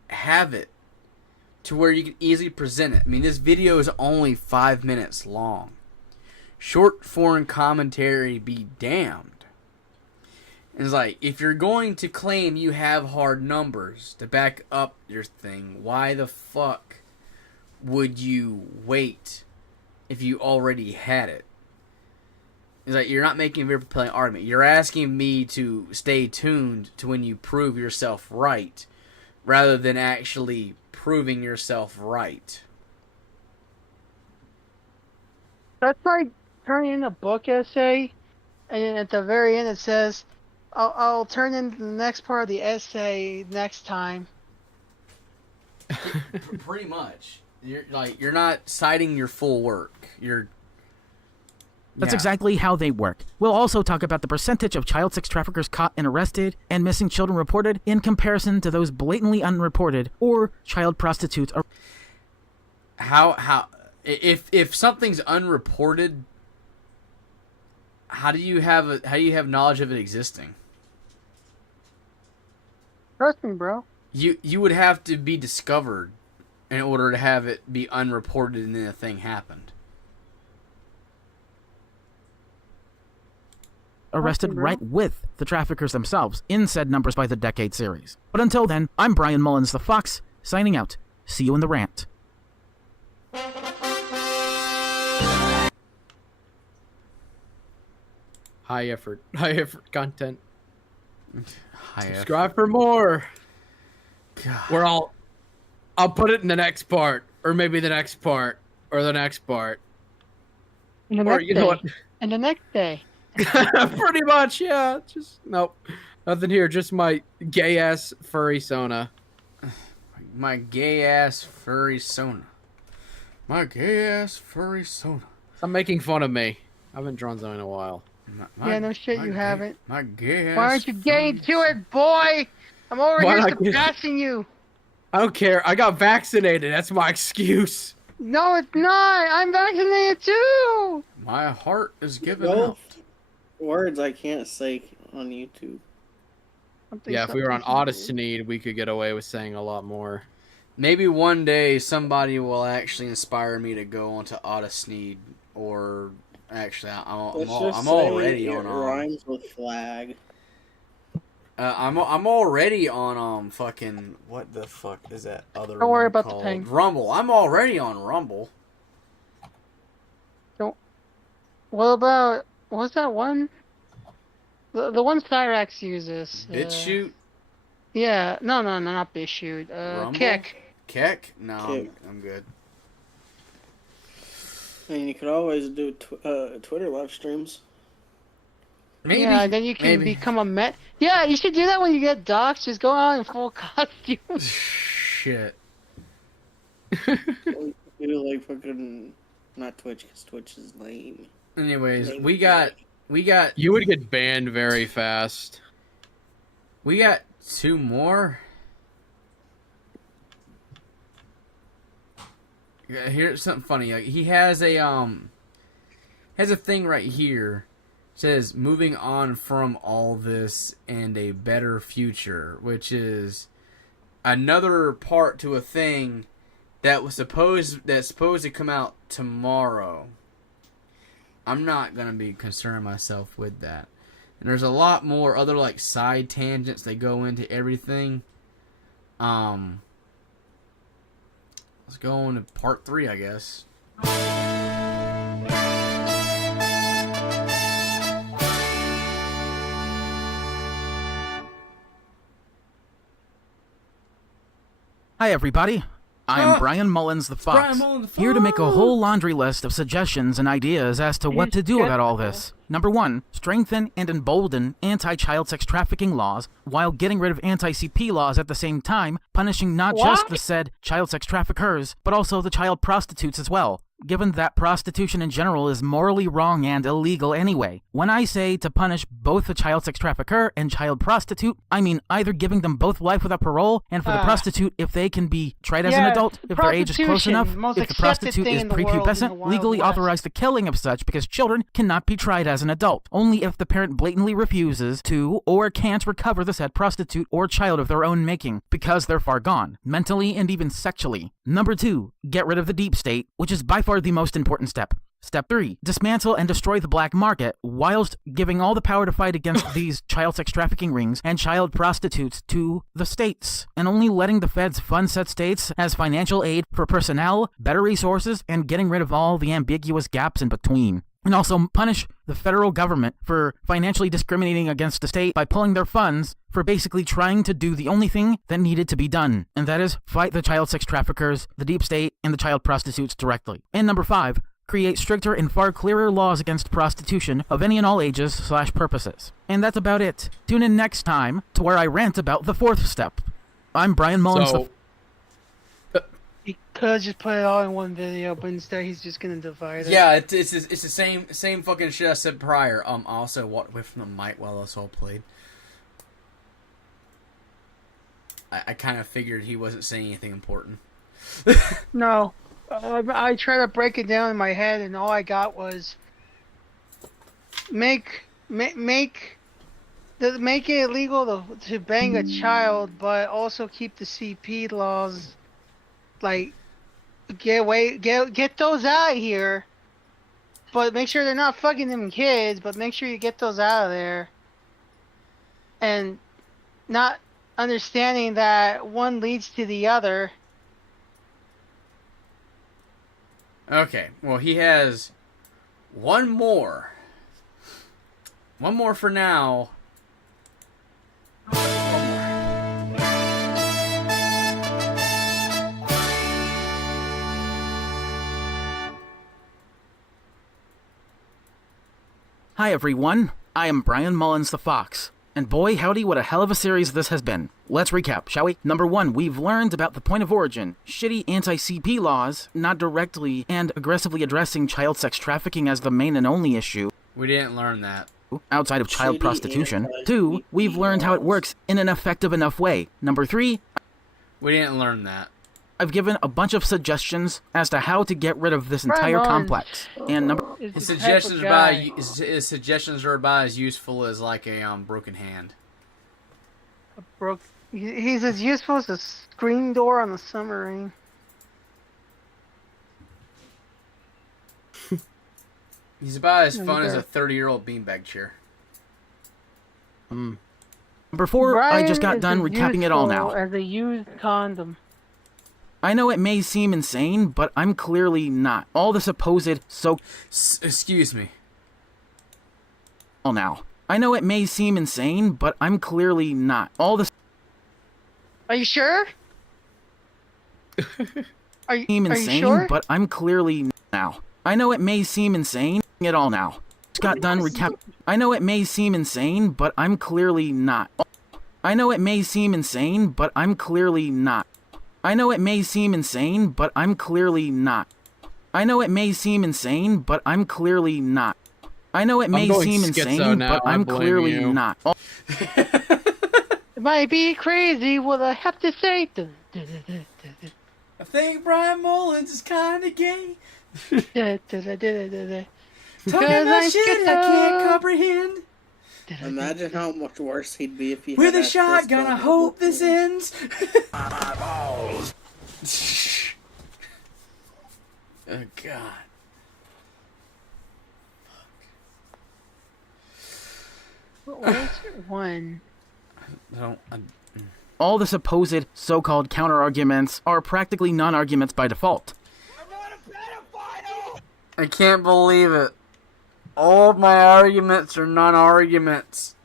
have it to where you can easily present it. I mean, this video is only 5 minutes long. Short foreign commentary be damned. And it's like, if you're going to claim you have hard numbers to back up your thing, why the fuck would you wait if you already had it? It's like, you're not making a very compelling argument. You're asking me to stay tuned to when you prove yourself right, rather than actually proving yourself right. That's like turning in a book essay, and at the very end it says, I'll turn in the next part of the essay next time. Pretty much. You're not citing your full work. That's exactly how they work. We'll also talk about the percentage of child sex traffickers caught and arrested and missing children reported in comparison to those blatantly unreported or child prostitutes. If something's unreported, how do you have knowledge of it existing? Trust me, bro. You would have to be discovered in order to have it be unreported and then a thing happened. Arrested right with the traffickers themselves in said Numbers by the Decade series. But until then, I'm Brian Mullins the Fox, signing out. See you in the rant. High effort content. High Subscribe for more. God. Where I'll put it in the next part, or maybe the next part, or the next part. And the Or next you know day. what? And the next day. Pretty much, yeah. Just nope. Nothing here, just my gay ass furry sona. My gay ass furry sona. My gay ass furry sona. Stop making fun of me. I haven't drawn Zoe in a while. Yeah, no shit, you haven't. My gay ass. Why aren't you gay to it, boy? I'm over Why here not gay? surpassing you. I don't care. I got vaccinated. That's my excuse. No, it's not. I'm vaccinated too. My heart is giving No. out. Words I can't say on YouTube. Yeah, if we were on Odyssey, we could get away with saying a lot more. Maybe one day somebody will actually inspire me to go onto Odyssey, or actually, I'm already on. Rhymes with flag. I'm already on fucking, what the fuck is that other? Don't worry one about the called? thing. Rumble. I'm already on Rumble. What about, what's that one? The one Cyrax uses. BitChute. Yeah, no, not BitChute. Rumble? Keck. Keck? No, Keck. I'm good. And you could always do Twitter live streams. Maybe. Yeah, then you can maybe. become a met. Yeah, you should do that when you get doxxed. Just go out in full costume. Shit. Do like fucking not Twitch because Twitch is lame. Anyways, Lame. we got You would get banned very fast. 2 more. Yeah, here's something funny. Like, he has a thing right here. It says moving on from all this and a better future, which is another part to a thing that's supposed to come out tomorrow. I'm not gonna be concerning myself with that. And there's a lot more other like side tangents that go into everything. Let's go on to part 3, I guess. Hi, everybody. I am Brian Mullins the Fox, Brian Mullins the here to make a Fox. whole laundry list of suggestions and ideas as to what to do about all this. Number 1, strengthen and embolden anti-child sex trafficking laws while getting rid of anti-CP laws at the same time, punishing not just the said child sex traffickers, but also the child prostitutes as well, given that prostitution in general is morally wrong and illegal anyway. When I say to punish both the child sex trafficker and child prostitute, I mean either giving them both life without parole, and for the prostitute, if they can be tried as an adult, if their age is close prostitution, enough, most if the accepted prostitute thing is in the world in the prepubescent, Wild legally West. authorize the killing of such because children cannot be tried as an adult. Only if the parent blatantly refuses to or can't recover the said prostitute or child of their own making because they're far gone, mentally and even sexually. Number 2, get rid of the deep state, which is by far the most important step. Step 3, dismantle and destroy the black market, whilst giving all the power to fight against these child sex trafficking rings and child prostitutes to the states, and only letting the feds fund said states as financial aid for personnel, better resources, and getting rid of all the ambiguous gaps in between. And also punish the federal government for financially discriminating against the state by pulling their funds for basically trying to do the only thing that needed to be done, and that is fight the child sex traffickers, the deep state, and the child prostitutes directly. And number 5, create stricter and far clearer laws against prostitution of any and all ages/purposes. And that's about it. Tune in next time to where I rant about the 4th step. I'm Brian Mullins. So, He could just put it all in one video, but instead he's just gonna divide it. Yeah, it's the same fucking shit I said prior. I also walked away from the mic while this all played. I kind of figured he wasn't saying anything important. No, I tried to break it down in my head, and all I got was make it illegal to bang a child, but also keep the CP laws. Like, get those out of here, but make sure they're not fucking them kids. But make sure you get those out of there, and not understanding that one leads to the other. Okay, well, he has one more. One more for now. Hi everyone, I am Brian Mullins the Fox. And boy howdy, what a hell of a series this has been. Let's recap, shall we? Number 1, we've learned about the point of origin, shitty anti-CP laws, not directly and aggressively addressing child sex trafficking as the main and only issue, We didn't learn that. outside of child Shitty prostitution. anti-CP 2, we've learned how it works in an effective enough way. Number 3, We didn't learn that. I've given a bunch of suggestions as to how to get rid of this Right entire on. complex. And number Is His the type of suggestions guy- his suggestions are about as useful as like a broken hand. He's as useful as a screen door on a submarine. He's about as Yeah, fun you as a got 30-year-old beanbag chair. number 4, I just got done recapping it all now. As a used condom. I know it may seem insane, but I'm clearly not. All the supposed Excuse me. now. I know it may seem insane, but I'm clearly not. All the Are you sure? Are you seem are you insane, sure? but I'm clearly now. I know it may seem insane it all now. got done recap. I know it may seem insane, but I'm clearly not. I know it may seem insane, but I'm clearly not. I know it may seem insane, but I'm clearly not. I know it may seem insane, but I'm clearly not. I know it may going seem schizo insane, now, but I I'm blame clearly you. not. It might be crazy what I have to say. I think Brian Mullins is kind of gay. Talking about shit I can't comprehend. Imagine how much worse he'd be if he With had a access shotgun, to I hope this ends. ends. Oh, God. What was one? All the supposed so-called counter-arguments are practically non-arguments by default. I can't believe it. All of my arguments are non-arguments.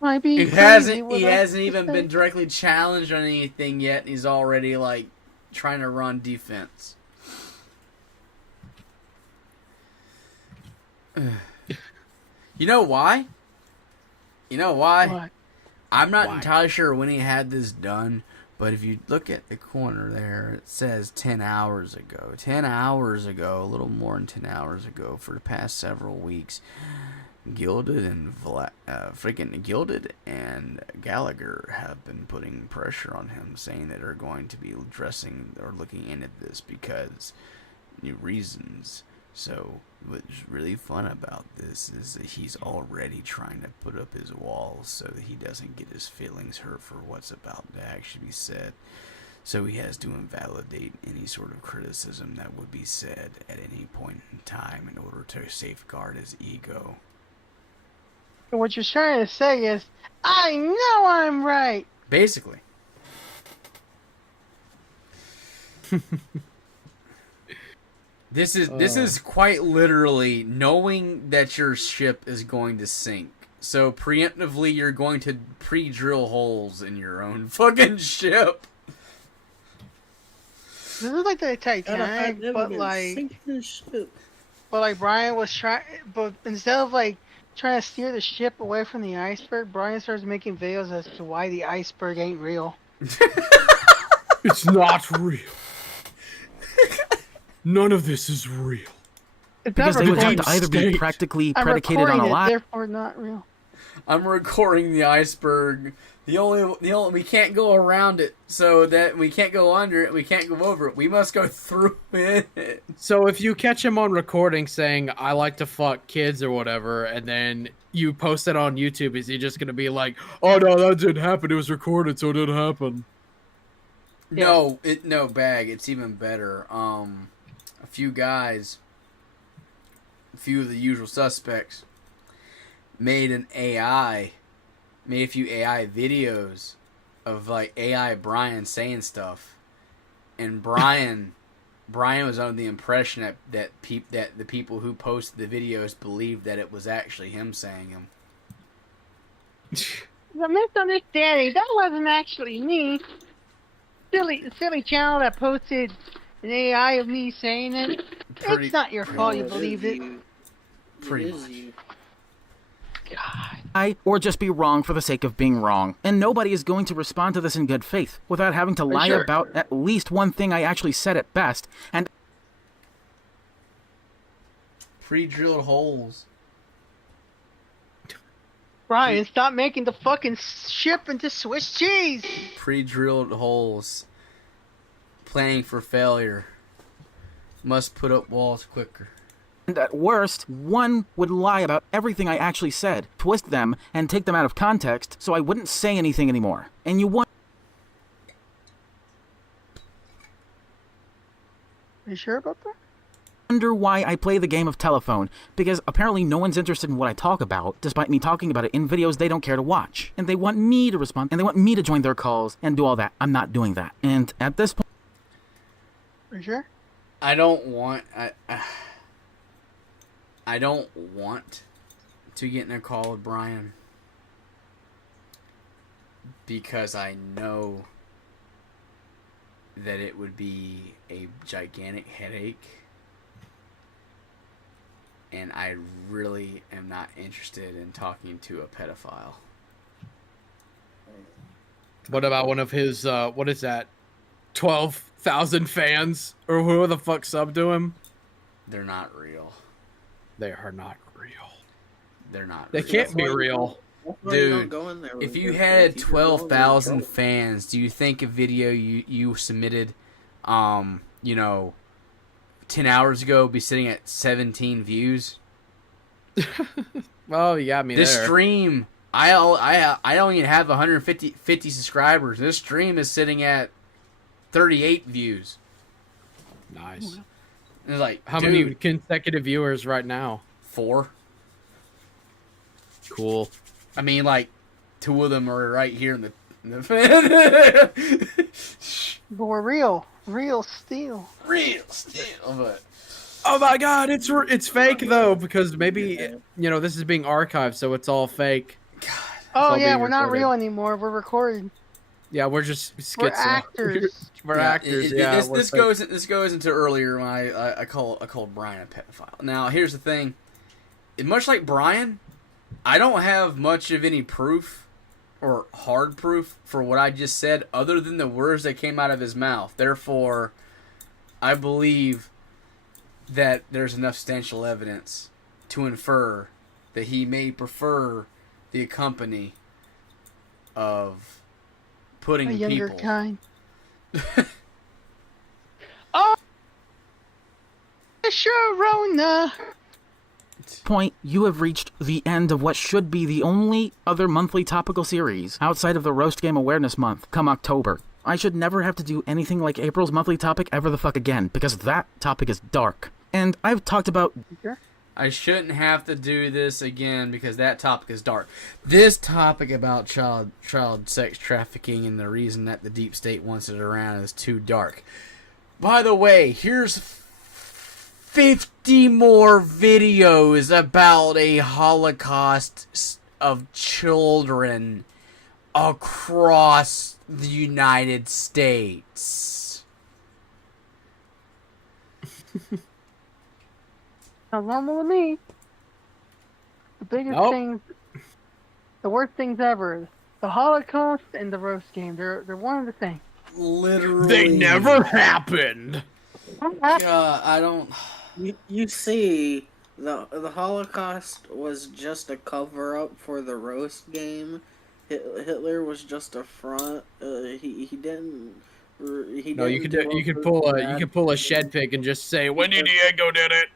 Might be He crazy hasn't what I have to even say. been directly challenged on anything yet. He's already like trying to run defense. You know why? You know why? What? I'm not entirely sure when he had this done, but if you look at the corner there, it says 10 hours ago. 10 hours ago, a little more than 10 hours ago, for the past several weeks, Gilded and Gilded and Gallagher have been putting pressure on him, saying that they're going to be addressing or looking into this because new reasons. So what's really fun about this is that he's already trying to put up his walls so that he doesn't get his feelings hurt for what's about to actually be said. So he has to invalidate any sort of criticism that would be said at any point in time in order to safeguard his ego. So what you're trying to say is, I know I'm right. Basically. This is quite literally knowing that your ship is going to sink. So preemptively you're going to pre-drill holes in your own fucking ship. This is like the Titanic, but like Brian was trying, but instead of like trying to steer the ship away from the iceberg, Brian starts making videos as to why the iceberg ain't real. It's not real. None of this is real. It's Because not they would have recorded. to either be State. practically I'm predicated on a recording it, lie. therefore not real. I'm recording the iceberg. The only we can't go around it, so that we can't go under it, we can't go over it. We must go through it. So if you catch him on recording saying, I like to fuck kids or whatever, and then you post it on YouTube, is he just going to be like, oh no, that didn't happen. It was recorded, so it didn't happen. No, bag. It's even better. A few of the usual suspects made a few AI videos of like AI Brian saying stuff, and Brian was under the impression that the people who posted the videos believed that it was actually him saying them. The misunderstanding. That wasn't actually me. Silly channel that posted an AI of me saying it. It's not your fault you believed it. Pretty much. God. Or just be wrong for the sake of being wrong. And nobody is going to respond to this in good faith without having to lie sure. about at least one thing I actually said at best. And Pre-drilled holes. Brian, stop making the fucking ship into Swiss cheese. Pre-drilled holes. Planning for failure. Must put up walls quicker. at worst, one would lie about everything I actually said, twist them, and take them out of context so I wouldn't say anything anymore. And you want... Are you sure about that? Wonder why I play the game of telephone, because apparently no one's interested in what I talk about, despite me talking about it in videos they don't care to watch. And they want me to respond, and they want me to join their calls and do all that. I'm not doing that. And at this point... Are you sure? I don't want to get in a call with Brian because I know that it would be a gigantic headache and I really am not interested in talking to a pedophile. What about one of his, what is that, 12,000 fans? Or who the fuck subbed to him? They're not real. They are not real. They're not They real. can't be real. Dude, if you had 12,000 fans, do you think a video you submitted, 10 hours ago would be sitting at 17 views? Well, you got me This there. stream, I don't even have 150 subscribers. This stream is sitting at 38 views. Nice. And it's like, How dude, many consecutive viewers right now? 4. Cool. I mean, like, 2 of them are right here in the But we're real. Real steel. real still, but Oh my god, it's fake though, because maybe this is being archived, so it's all fake. Oh all yeah, being we're not recorded. real anymore. We're recorded. Yeah, we're just schizo. We're actors. We're yeah, actors. This goes into earlier when I called Brian a pedophile. Now here's the thing, much like Brian, I don't have much of any proof or hard proof for what I just said, other than the words that came out of his mouth. Therefore, I believe that there's enough substantial evidence to infer that he may prefer the company of putting A younger people. kind. Oh, Sharona. Point, you have reached the end of what should be the only other monthly topical series outside of the Roast Game Awareness Month come October. I should never have to do anything like April's monthly topic ever the fuck again, because that topic is dark. And I've talked about... I shouldn't have to do this again because that topic is dark. This topic about child sex trafficking and the reason that the deep state wants it around is too dark. By the way, here's 50 more videos about a Holocaust of children across the United States. Sounds normal to me. The biggest Nope. things, the worst things ever. The Holocaust and the roast game. They're one of the things. Literally. They never happened. I don't... You see, the Holocaust was just a cover up for the roast game. Hitler was just a front. He didn't. No, you could pull a shed pig and just say Wendy Diego did it.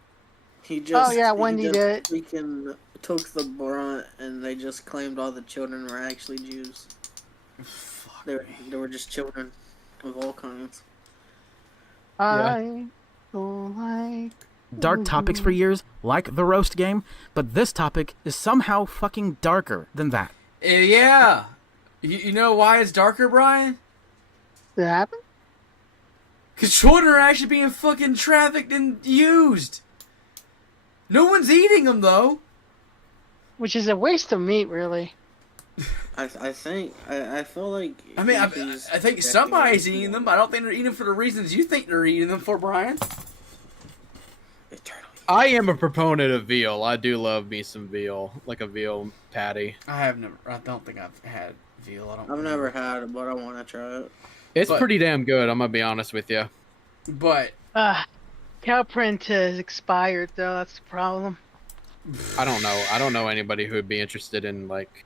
He just. Oh, yeah, he Wendy just did it. Freaking took the brunt, and they just claimed all the children were actually Jews. They were just children of all kinds. I don't like. dark topics for years, like the roast game, but this topic is somehow fucking darker than that. Yeah. You know why it's darker, Brian? Did it happen? Because children are actually being fucking trafficked and used. No one's eating them, though. Which is a waste of meat, really. I feel like. I mean, I he's think somebody's eating them, but I don't think they're eating them for the reasons you think they're eating them for, Brian. Eternally. I am a proponent of veal. I do love me some veal, like a veal patty. I don't think I've had veal. I've never had it, but I want to try it. It's But- pretty damn good. I'm gonna be honest with you. But Cow print is expired, though. That's the problem. I don't know anybody who would be interested in like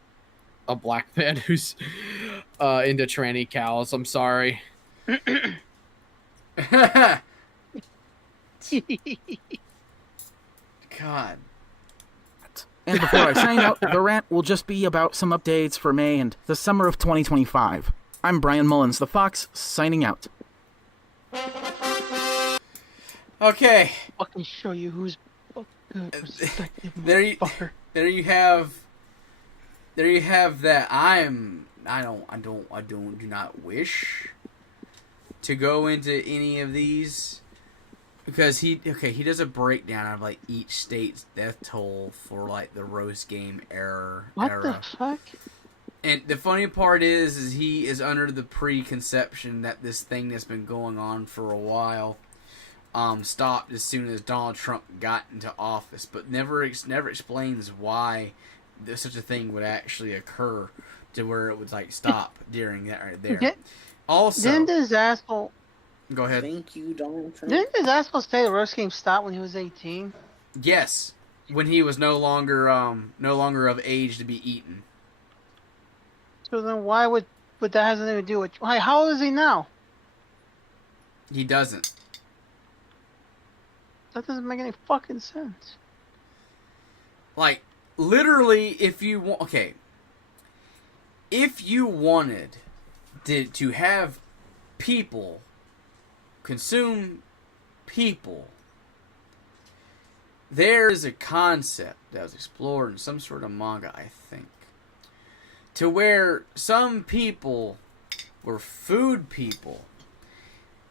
a black man who's into tranny cows. I'm sorry. God. And before I sign out, the rant will just be about some updates for May and the summer of 2025. I'm Brian Mullins, the Fox, signing out. Okay. Fucking show you who's good perspective. There you motherfucker. there you have that. I do not wish to go into any of these because he does a breakdown of like each state's death toll for like the roast game era. What the fuck? And the funny part is he is under the preconception that this thing that's been going on for a while stopped as soon as Donald Trump got into office, but never explains why such a thing would actually occur to where it would like stop during that right there. Did- Also, Didn't this asshole? go ahead. Thank you, Donald Trump. Didn't this asshole say the roast game stopped when he was 18? Yes, when he was no longer of age to be eaten. So then why would that has anything to do with? Why? How old is he now? He doesn't. That doesn't make any fucking sense. Like, literally, if you wanted to have people consume people, there is a concept that was explored in some sort of manga, I think, to where some people were food people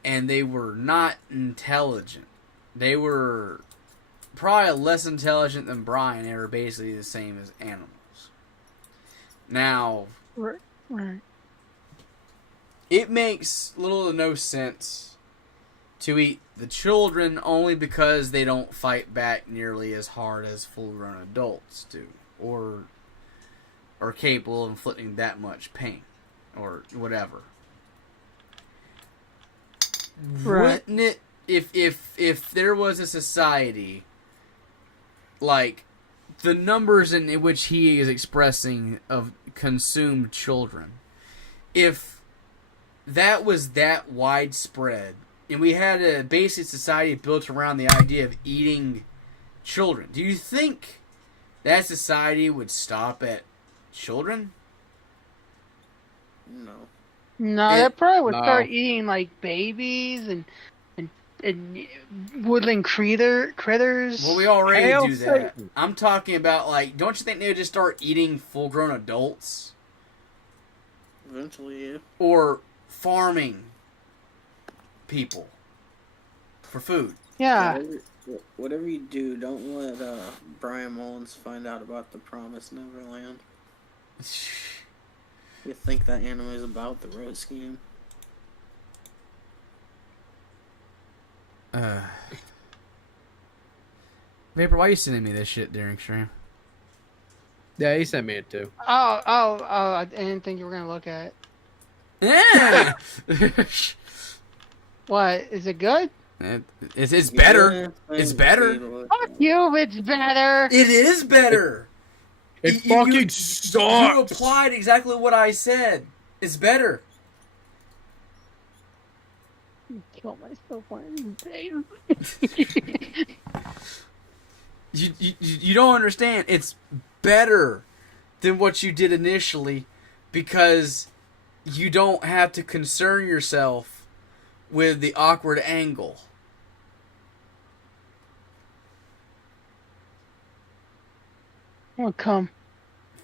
and they were not intelligent. They were probably less intelligent than Brian. They were basically the same as animals. Now, Right. it makes little to no sense to eat the children only because they don't fight back nearly as hard as full-grown adults do, or are capable of inflicting that much pain, or whatever. Right. Wouldn't it, if there was a society like the numbers in which he is expressing of consumed children, if that was that widespread, and we had a basic society built around the idea of eating children, do you think that society would stop at children? No. No, It- that probably would no. start eating like babies and woodland critters. Well, we already Hail do that. Satan. I'm talking about, like, don't you think they would just start eating full-grown adults? Eventually, yeah. Or farming people for food? Yeah. Whatever you do, don't let Brian Mullins find out about the Promised Neverland. You think that anime is about the roast game? Vapor, why are you sending me this shit during stream? Yeah, he sent me it too. Oh! I didn't think you were gonna look at it. Yeah! What? Is it good? It's better. Yeah, It's thanks, better. Gator. Fuck you! It's better. It is better. It You- fucking you sucks. applied exactly what I said. It's better. Kill myself one of these days. You don't understand. It's better than what you did initially because you don't have to concern yourself with the awkward angle. Oh, come.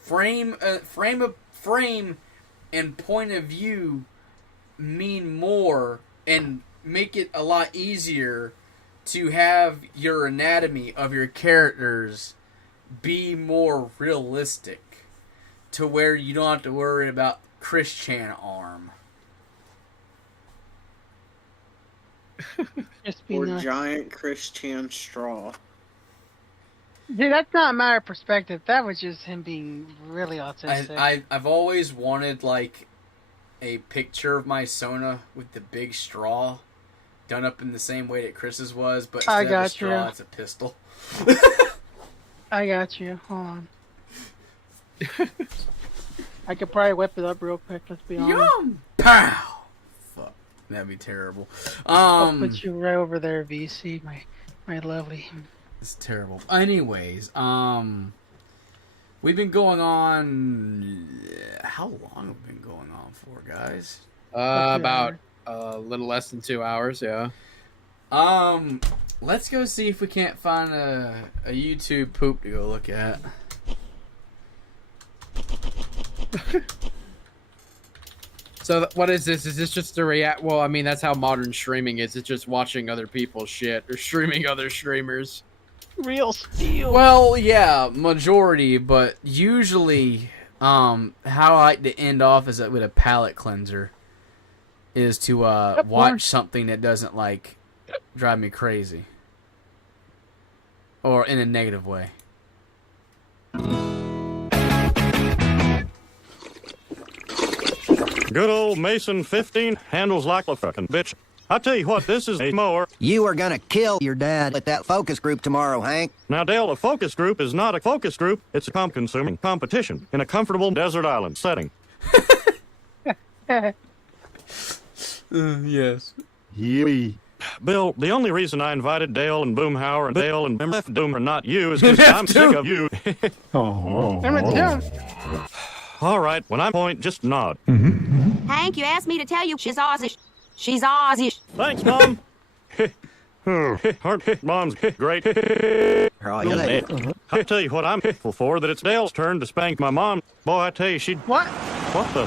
Frame and point of view mean more and make it a lot easier to have your anatomy of your characters be more realistic to where you don't have to worry about Chris Chan arm. Just be Or nice. giant Christian straw. Dude, that's not a matter of perspective. That was just him being really autistic. I've always wanted like a picture of my Sona with the big straw done up in the same way that Chris's was, but I instead of a got straw, you. it's a pistol. I got you. Hold on. I could probably whip it up real quick. Let's be honest. Yum! Pow! Fuck, that'd be terrible. I'll put you right over there, VC, my lovely. It's terrible. Anyways, we've been going on. How long have we been going on for, guys? About a little less than 2 hours, yeah. Let's go see if we can't find a YouTube poop to go look at. So what is this? Is this just a react? Well, I mean, that's how modern streaming is. It's just watching other people's shit or streaming other streamers. Real steel. Well, yeah, majority, but usually, how I like to end off is with a palate cleanser. Is to watch something that doesn't like drive me crazy. Or in a negative way. Good old Mason 15 handles like a fucking bitch. I tell you what, this is a mower. You are gonna kill your dad at that focus group tomorrow, Hank. Now, Dale, a focus group is not a focus group. It's a consuming competition in a comfortable desert island setting. Yes. Yee. Bill, the only reason I invited Dale and Boomhauer and Dale and Left Doom are not you is because I'm sick of you. All right, when I point, just nod. Hank, you asked me to tell you she's Aussie. She's Aussie. Thanks, Mom. Mom's great. I tell you what I'm thankful for, that it's Dale's turn to spank my mom. Boy, I tell you, she'd... What? What the...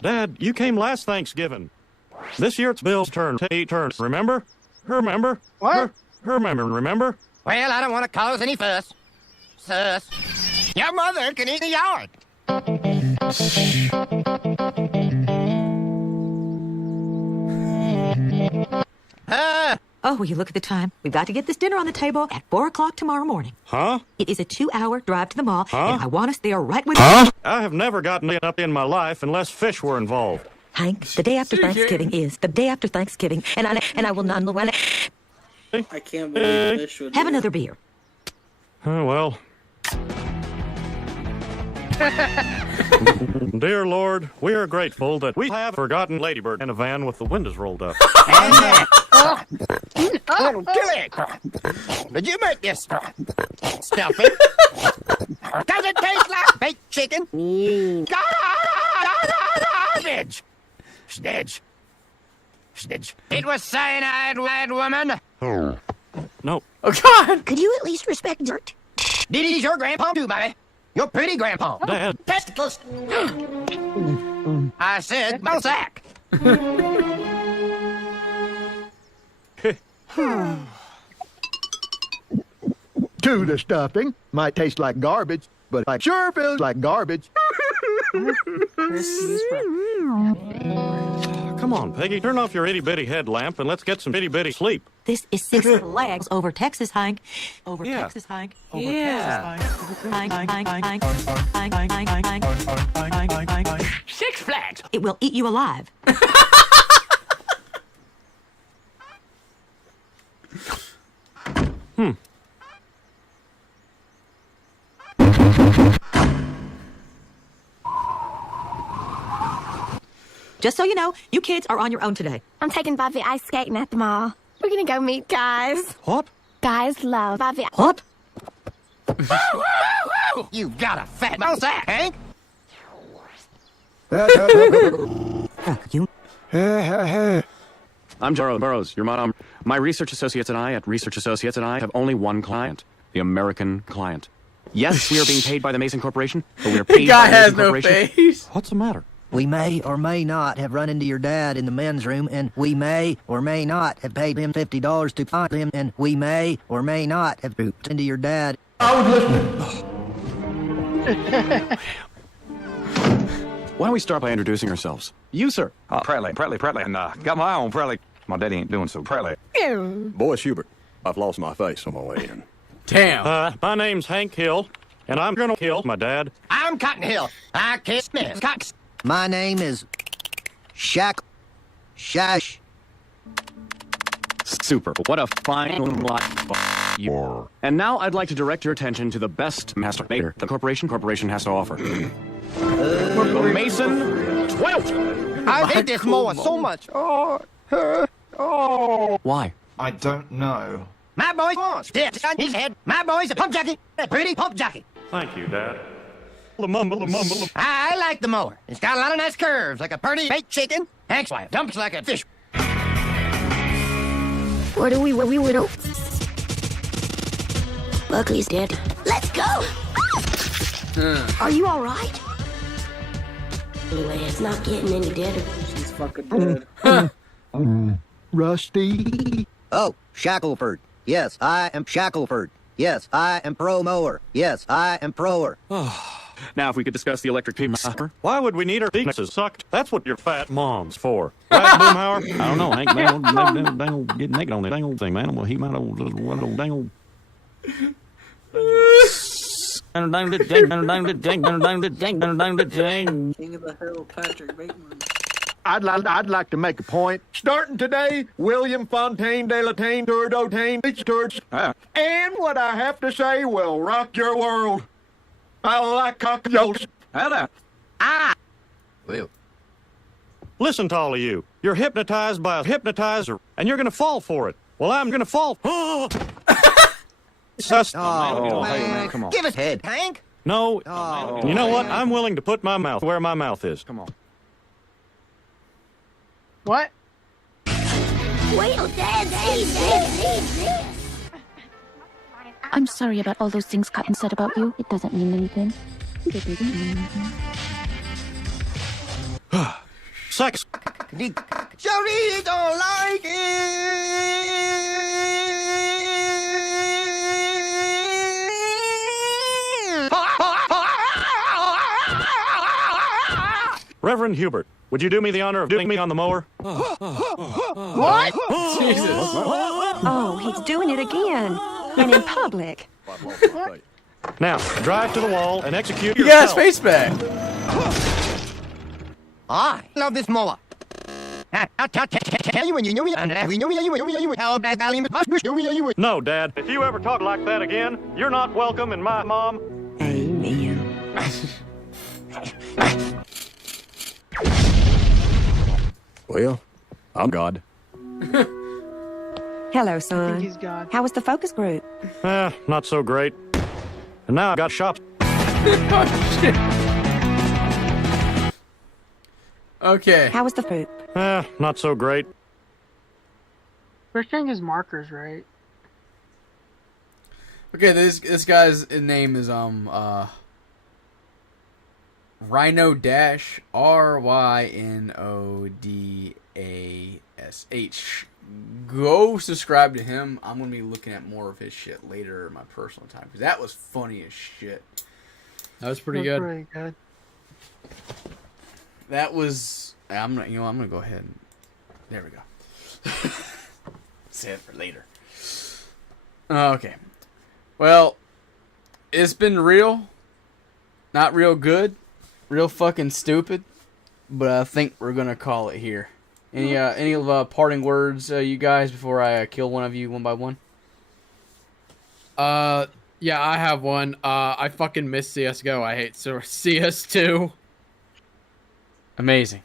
Dad, you came last Thanksgiving. This year it's Bill's turn to take turns, remember? Remember? What? Remember? Well, I don't want to cause any fuss. Sus. Your mother can eat the yard. Oh, will you look at the time? We've got to get this dinner on the table at 4 o'clock tomorrow morning. Huh? It is a 2-hour drive to the mall, Huh? and I want us there right when... I have never gotten up in my life unless fish were involved. Hank, the day after Thanksgiving is the day after Thanksgiving, and I will not... I can't believe this would Have be- another beer. Oh, well. Dear Lord, we are grateful that we have forgotten Ladybird in a van with the windows rolled up. Oh, kill it. Did you make this stuffing? Does it taste like baked chicken? Garbage. Snitch. It was cyanide, lad woman. No. Oh, God! Could you at least respect dirt? Diddy's your grandpa too, baby. Your pretty grandpa. Dad. Testicles. I said Balzac. To the stuffing. Might taste like garbage, but I sure feels like garbage. Come on, Peggy, turn off your itty-bitty headlamp and let's get some itty-bitty sleep. This is 6 flags over Texas, Hank. Over Yeah. Texas, Hank. Yeah. Hank. 6 Flags. It will eat you alive. Just so you know, you kids are on your own today. I'm taking Bobby ice skating at the mall. We're gonna go meet guys. What? Guys love Bobby. What? You got a fat Balzac, Hank. You. I'm Jaro Burrows, your mom. My research associates and I at Research Associates and I have only one client, the American client. Yes, we are being paid by the Mason Corporation, but we are The paid guy by the has Mason no Corporation. face. What's the matter? We may or may not have run into your dad in the men's room, and we may or may not have paid him $50 to find him, and we may or may not have pooped into your dad. I was listening. Why don't we start by introducing ourselves? You, sir. Pretley, and got my own Pretley. My daddy ain't doing so Pretley. Boris Hubert. I've lost my face on my way in. Damn. My name's Hank Hill, and I'm gonna kill my dad. I'm Cotton Hill. I kiss Smith. Cox. My name is Shash. Super. What a fine life you are. And now I'd like to direct your attention to the best masturbator the corporation has to offer. The Mason 12. I hate this mower so much. Why? I don't know. My boy wants sticks on his head. My boy's a pump jockey. A pretty pump jockey. Thank you, Dad. The mumble. I like the mower. It's got a lot of nice curves, like a pretty baked chicken. Hank's wife dumps like a fish. Where we don't. Buckley's dead. Let's go. Are you all right? Anyway, it's not getting any deader. She's fucking dead. Rusty. Oh, Shackleford. Yes, I am Shackleford. Yes, I am pro mower. Yes, I am proer. Now, if we could discuss the electric penis. Why would we need our penises sucked? That's what your fat mom's for. Right, Boomhauer? I don't know, Hank. Dang old get naked on that dang old thing, man. Well, he might old dang old. King of the Hill, Patrick Bateman. I'd like to make a point. Starting today, William Fontaine de Latane Tour d'Otane Beach Tours. And what I have to say will rock your world. I like cocktails. Hello. Well. Listen to all of you. You're hypnotized by a hypnotizer, and you're going to fall for it. Well, I'm going to fall. Sus- man, come on. Give us head, Hank. No. You know what? I'm willing to put my mouth where my mouth is. Come on. What? Wait till Dad sees this. I'm sorry about all those things Cotton said about you. It doesn't mean anything. Sex. Johnny don't like it. Reverend Hubert, would you do me the honor of doing me on the mower? What? Jesus. Oh, he's doing it again. And in public. Now, drive to the wall and execute You yourself. got his face back. I love this mower. Tell you when you know it. No, Dad. If you ever talk like that again, you're not welcome in my mom. Amen. Well, I'm God. Hello, I son. think he's God. How was the focus group? Not so great. And now I got shops. Oh, shit. Okay. How was the group? Not so great. We're sharing his markers, right? Okay, this guy's name is Rhino Dash RYNODASH. Go subscribe to him. I'm gonna be looking at more of his shit later in my personal time because that was funny as shit. That was pretty That's good. pretty good. That was. I'm gonna go ahead and. There we go. Save it for later. Okay. Well, it's been real. Not real good. Real fucking stupid. But I think we're gonna call it here. Any parting words, you guys, before I kill one of you one by one? Yeah, I have one. I fucking miss CS:GO. I hate CS2. Amazing.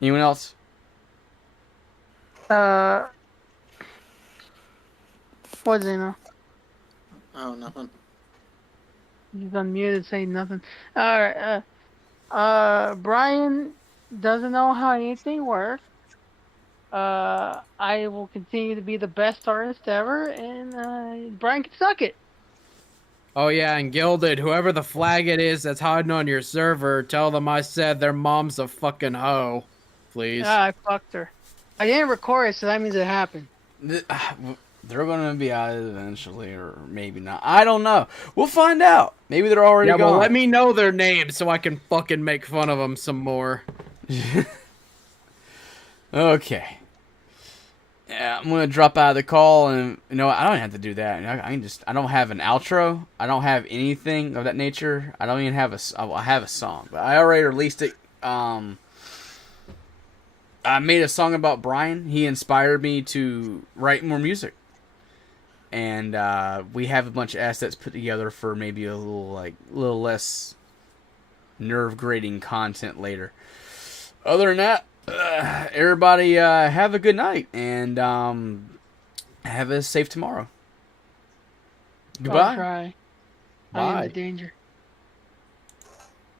Anyone else? What, Zeno? Oh, nothing. He's unmuted, saying nothing. Alright, Brian doesn't know how anything works. I will continue to be the best artist ever, and Brian can suck it. Oh yeah, and Gilded, whoever the flag it is that's hiding on your server, tell them I said their mom's a fucking hoe. Please. I fucked her. I didn't record it, so that means it happened. They're gonna be out eventually, or maybe not. I don't know. We'll find out. Maybe they're already gone. Well, let me know their names so I can fucking make fun of them some more. Okay. Yeah, I'm gonna drop out of the call, and I don't have to do that. I can just. I don't have an outro. I don't have anything of that nature. I don't even have I have a song, but I already released it. I made a song about Brian. He inspired me to write more music, and we have a bunch of assets put together for maybe a little less nerve-grating content later. Other than that, everybody have a good night, and have a safe tomorrow. Goodbye. I'll try. Bye. I'm in danger.